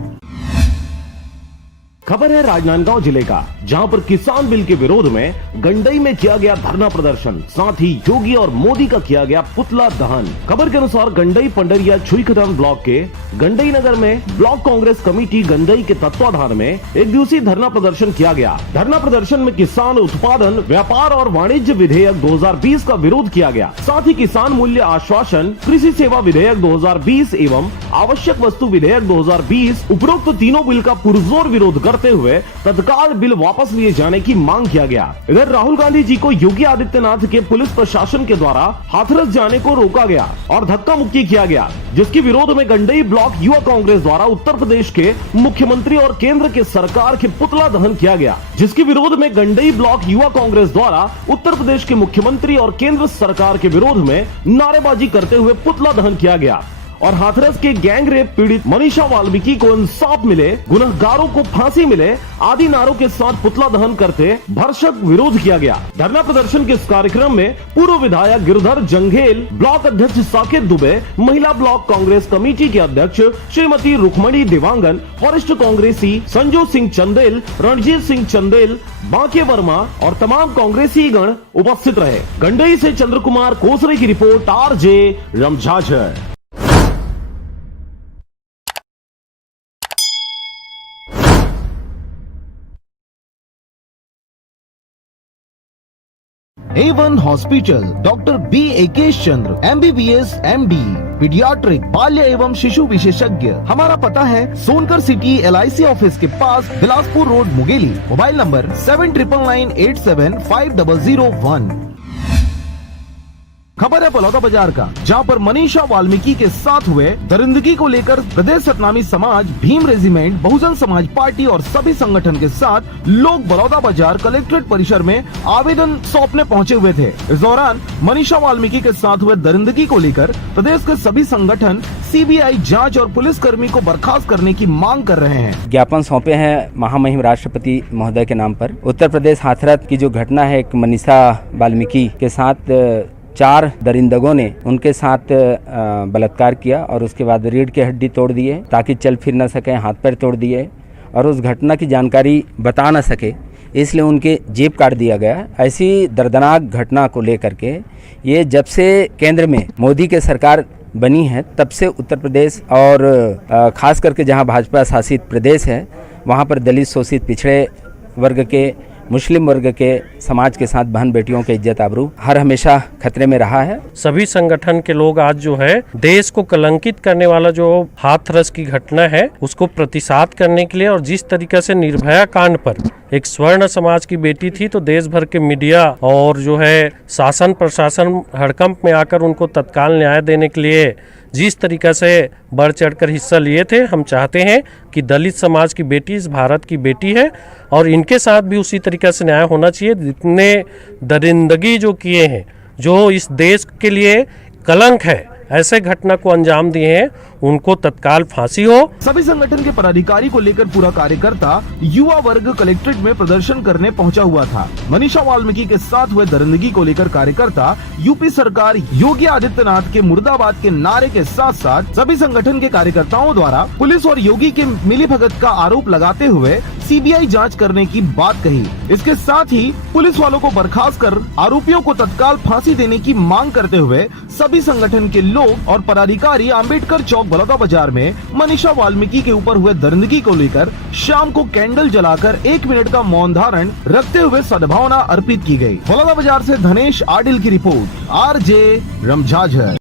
खबर है राजनांदगांव जिले का, जहां पर किसान बिल के विरोध में गंडई में किया गया धरना प्रदर्शन, साथ ही योगी और मोदी का किया गया पुतला दहन। खबर के अनुसार गंडई पंडरिया छुईखदान ब्लॉक के गंडई नगर में ब्लॉक कांग्रेस कमेटी गंडई के तत्वाधान में एक दिवसीय धरना प्रदर्शन किया गया। धरना प्रदर्शन में किसान उत्पादन, व्यापार और वाणिज्य विधेयक 2020 का विरोध किया गया। साथ ही किसान मूल्य आश्वासन, कृषि सेवा विधेयक 2020 एवं आवश्यक वस्तु विधेयक 2020 उपरोक्त तीनों बिल का पुरजोर विरोध करते हुए तत्काल बिल वापस लिए जाने की मांग किया गया। इधर राहुल गांधी जी को योगी आदित्यनाथ के पुलिस प्रशासन के द्वारा हाथरस जाने को रोका गया और धक्का मुक्की किया गया, जिसके विरोध में गंडई ब्लॉक युवा कांग्रेस द्वारा उत्तर प्रदेश के मुख्यमंत्री और केंद्र के सरकार के पुतला दहन किया गया। जिसके विरोध में गंडई ब्लॉक युवा कांग्रेस द्वारा उत्तर प्रदेश के मुख्यमंत्री और केंद्र सरकार के विरोध में नारेबाजी करते हुए पुतला दहन किया गया और हाथरस के गैंग रेप पीड़ित मनीषा वाल्मीकि को इंसाफ मिले, गुनहगारों को फांसी मिले आदि नारों के साथ पुतला दहन करते भरसक विरोध किया गया। धरना प्रदर्शन के इस कार्यक्रम में पूर्व विधायक गिरधर जंघेल, ब्लॉक अध्यक्ष साकेत दुबे, महिला ब्लॉक कांग्रेस कमेटी के अध्यक्ष श्रीमती रुक्मणी देवांगन, वरिष्ठ कांग्रेसी संजू सिंह चंदेल, रणजीत सिंह चंदेल, बांके वर्मा और तमाम कांग्रेसी गण उपस्थित रहे। गंडई से चंद्र कुमार कोसरे की रिपोर्ट, RJ Ramjhajhar. A1 hospital, doctor B Ekesh Chandra, MBBS MD, paediatric बाल्य एवं शिशु विशेषज्ञ। हमारा पता है सोनकर सिटी LIC ऑफिस के पास, Bilaspur road, Mungeli. Mobile number 7999875001। खबर है बलौदा बाजार का, जहां पर मनीषा वाल्मीकि के साथ हुए दरिंदगी को लेकर प्रदेश सतनामी समाज, भीम रेजिमेंट, बहुजन समाज पार्टी और सभी संगठन के साथ लोग बलौदा बाजार कलेक्ट्रेट परिसर में आवेदन सौंपने पहुंचे हुए थे। इस दौरान मनीषा वाल्मीकि के साथ हुए दरिंदगी को लेकर प्रदेश के सभी संगठन CBI जांच और पुलिसकर्मी को बर्खास्त करने की मांग कर रहे हैं। ज्ञापन सौंपे हैं महामहिम राष्ट्रपति महोदय के नाम पर। उत्तर प्रदेश हाथरस की जो घटना है, एक मनीषा वाल्मीकि के साथ 4 दरिंदगों ने उनके साथ बलात्कार किया और उसके बाद रीढ़ की हड्डी तोड़ दिए ताकि चल फिर न सके, हाथ पैर तोड़ दिए और उस घटना की जानकारी बता न सके, इसलिए उनके जेब काट दिया गया। ऐसी दर्दनाक घटना को लेकर के ये जब से केंद्र में मोदी के सरकार बनी है तब से उत्तर प्रदेश और खास करके जहां भाजपा शासित प्रदेश है वहां पर दलित, शोषित, पिछड़े वर्ग के, मुस्लिम वर्ग के समाज के साथ बहन बेटियों के इज्जत आबरू हर हमेशा खतरे में रहा है। सभी संगठन के लोग आज जो है देश को कलंकित करने वाला जो हाथरस की घटना है उसको प्रतिसाद करने के लिए, और जिस तरीके से निर्भया कांड पर एक स्वर्ण समाज की बेटी थी तो देश भर के मीडिया और जो है शासन प्रशासन हड़कंप में आकर उनको तत्काल न्याय देने के लिए जिस तरीके से बढ़ चढ़कर हिस्सा लिए थे, हम चाहते हैं कि दलित समाज की बेटी इस भारत की बेटी है और इनके साथ भी उसी तरीके से न्याय होना चाहिए। जितने दरिंदगी जो किए हैं, जो इस देश के लिए कलंक है, ऐसे घटना को अंजाम दिए हैं, उनको तत्काल फांसी हो। सभी संगठन के पदाधिकारी को लेकर पूरा कार्यकर्ता युवा वर्ग कलेक्ट्रेट में प्रदर्शन करने पहुंचा हुआ था। मनीषा वाल्मीकि के साथ हुए दरिंदगी को लेकर कार्यकर्ता यूपी सरकार, योगी आदित्यनाथ के मुर्दाबाद के नारे के साथ साथ सभी संगठन के कार्यकर्ताओं द्वारा पुलिस और योगी के मिलीभगत का आरोप लगाते हुए CBI जांच करने की बात कही। इसके साथ ही पुलिस वालों को बर्खास्त कर आरोपियों को तत्काल फांसी देने की मांग करते हुए सभी संगठन के लोग और पदाधिकारी अम्बेडकर चौक बलौदा बाजार में मनीषा वाल्मीकि के ऊपर हुए दरिंदगी को लेकर शाम को कैंडल जलाकर 1 मिनट का मौन धारण रखते हुए सद्भावना अर्पित की गई। बलौदा बाजार से धनेश आडिल की रिपोर्ट, RJ रमझाझर।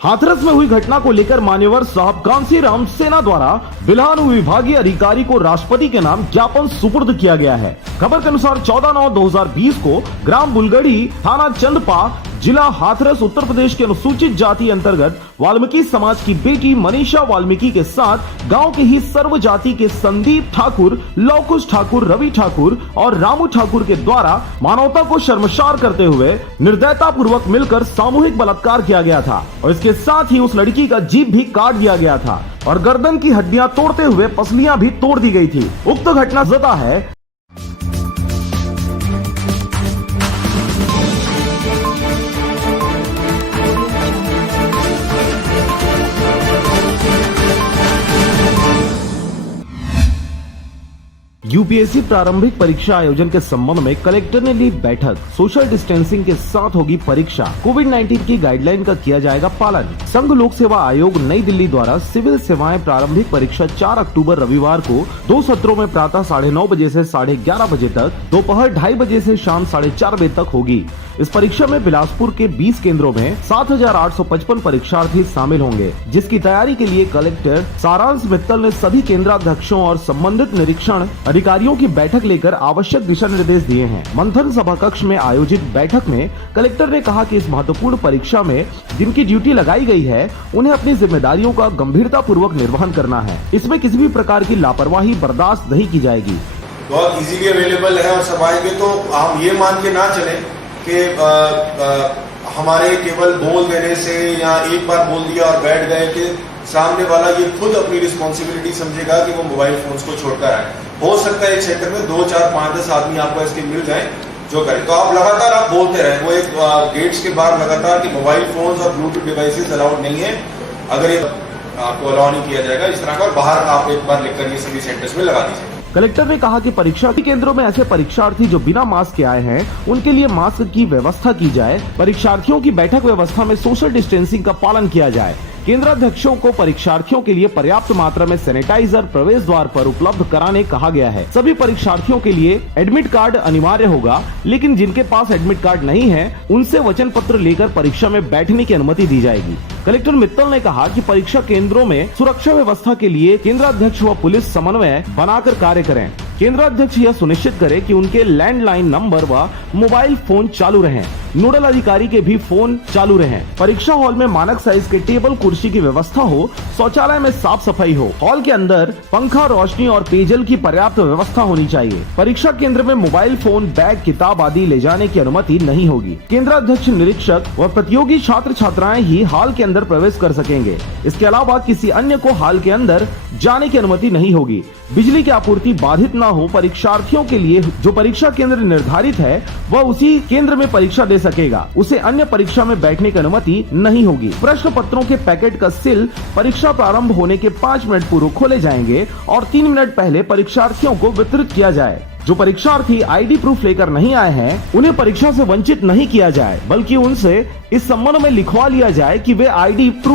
हाथरस में हुई घटना को लेकर मान्यवर साहब कांसी राम सेना द्वारा बिल्हान विभागीय अधिकारी को राष्ट्रपति के नाम ज्ञापन सुपुर्द किया गया है। खबर के अनुसार 14/9/2020 को ग्राम बुलगड़ी, थाना चंदपा, जिला हाथरस, उत्तर प्रदेश के अनुसूचित जाति अंतर्गत वाल्मीकि समाज की बेटी मनीषा वाल्मीकि के साथ गांव के ही सर्व जाति के संदीप ठाकुर, लवकुश ठाकुर, रवि ठाकुर और रामू ठाकुर के द्वारा मानवता को शर्मसार करते हुए निर्दयता पूर्वक मिलकर सामूहिक बलात्कार किया गया था और इसके साथ ही उस लड़की का जीभ भी काट दिया गया था और गर्दन की हड्डियां तोड़ते हुए पसलियां भी तोड़ दी गई थी। उक्त घटना जदा है यूपीएससी प्रारंभिक परीक्षा आयोजन के संबंध में कलेक्टर ने ली बैठक। सोशल डिस्टेंसिंग के साथ होगी परीक्षा। कोविड-19 की गाइडलाइन का किया जाएगा पालन। संघ लोक सेवा आयोग नई दिल्ली द्वारा सिविल सेवाएं प्रारंभिक परीक्षा 4 अक्टूबर रविवार को 2 सत्रों में प्रातः 9:30 बजे से 11:30 बजे तक, दोपहर 2:30 बजे से शाम 4:30 बजे तक होगी। इस परीक्षा में बिलासपुर के 20 केंद्रों में 7,855 परीक्षार्थी शामिल होंगे, जिसकी तैयारी के लिए कलेक्टर सारांश मित्तल ने सभी केंद्राध्यक्षों और संबंधित निरीक्षण अधिकारियों की बैठक लेकर आवश्यक दिशा निर्देश दिए हैं। मंथन सभा कक्ष में आयोजित बैठक में कलेक्टर ने कहा कि इस महत्वपूर्ण परीक्षा में जिनकी ड्यूटी लगाई गई है, उन्हें अपनी जिम्मेदारियों का गंभीरता पूर्वक निर्वहन करना है। इसमें किसी भी प्रकार की लापरवाही बर्दाश्त नहीं की जाएगी। बहुत इजीली अवेलेबल है और सब आएंगे, तो हम ये मान के ना चले कि हमारे केवल बोल देने से या एक बार बोल दिया और बैठ गए कि सामने वाला ये खुद अपनी रिस्पॉन्सिबिलिटी समझेगा कि वो मोबाइल फोन्स को छोड़कर आए। हो सकता है एक क्षेत्र में 2, 4, 5, 10 आदमी आपको इसके मिल जाए जो करें, तो आप लगातार आप बोलते रहे। वो एक गेट्स के बाहर लगातार कि मोबाइल फोन्स और ब्लूटूथ डिवाइसेस अलाउड नहीं है, अगर ये आपको अलाउ नहीं किया जाएगा इस तरह का, और बाहर आप एक बार लिखकर ये सभी सेंटर्स में लगा दीजिए। कलेक्टर ने कहा कि परीक्षा केंद्रों में ऐसे परीक्षार्थी जो बिना मास्क के आए हैं, उनके लिए मास्क की व्यवस्था की जाए। परीक्षार्थियों की बैठक व्यवस्था में सोशल डिस्टेंसिंग का पालन किया जाए। केंद्राध्यक्षों को परीक्षार्थियों के लिए पर्याप्त मात्रा में सैनिटाइजर प्रवेश द्वार पर उपलब्ध कराने कहा गया है। सभी परीक्षार्थियों के लिए एडमिट कार्ड अनिवार्य होगा, लेकिन जिनके पास एडमिट कार्ड नहीं है, उनसे वचन पत्र लेकर परीक्षा में बैठने की अनुमति दी जाएगी। कलेक्टर मित्तल ने कहा कि परीक्षा केंद्रों में सुरक्षा व्यवस्था के लिए केंद्राध्यक्ष व पुलिस समन्वय बनाकर कार्य करें। केंद्राध्यक्ष यह सुनिश्चित करे कि उनके लैंडलाइन नंबर व मोबाइल फोन चालू रहें। नोडल अधिकारी के भी फोन चालू रहें। परीक्षा हॉल में मानक साइज के टेबल कुर्सी की व्यवस्था हो। शौचालय में साफ सफाई हो। हॉल के अंदर पंखा, रोशनी और पेयजल की पर्याप्त व्यवस्था होनी चाहिए। परीक्षा केंद्र में मोबाइल फोन, बैग, किताब आदि ले जाने की अनुमति नहीं होगी। केंद्राध्यक्ष, निरीक्षक व प्रतियोगी छात्र छात्राएं ही हॉल के अंदर प्रवेश कर सकेंगे। इसके अलावा किसी अन्य को हॉल के अंदर जाने की अनुमति नहीं होगी। बिजली की आपूर्ति बाधित न हो। परीक्षार्थियों के लिए जो परीक्षा केंद्र निर्धारित है, वह उसी केंद्र में परीक्षा दे सकेगा। उसे अन्य परीक्षा में बैठने की अनुमति नहीं होगी। प्रश्न पत्रों के पैकेट का सील परीक्षा प्रारंभ होने के 5 मिनट पूर्व खोले जाएंगे और 3 मिनट पहले परीक्षार्थियों को वितरित किया जाए। जो परीक्षार्थी आईडी प्रूफ लेकर नहीं आए हैं, उन्हें परीक्षा से वंचित नहीं किया जाए, बल्कि उनसे इस संबंध में लिखवा लिया जाए कि वे आईडी प्रूफ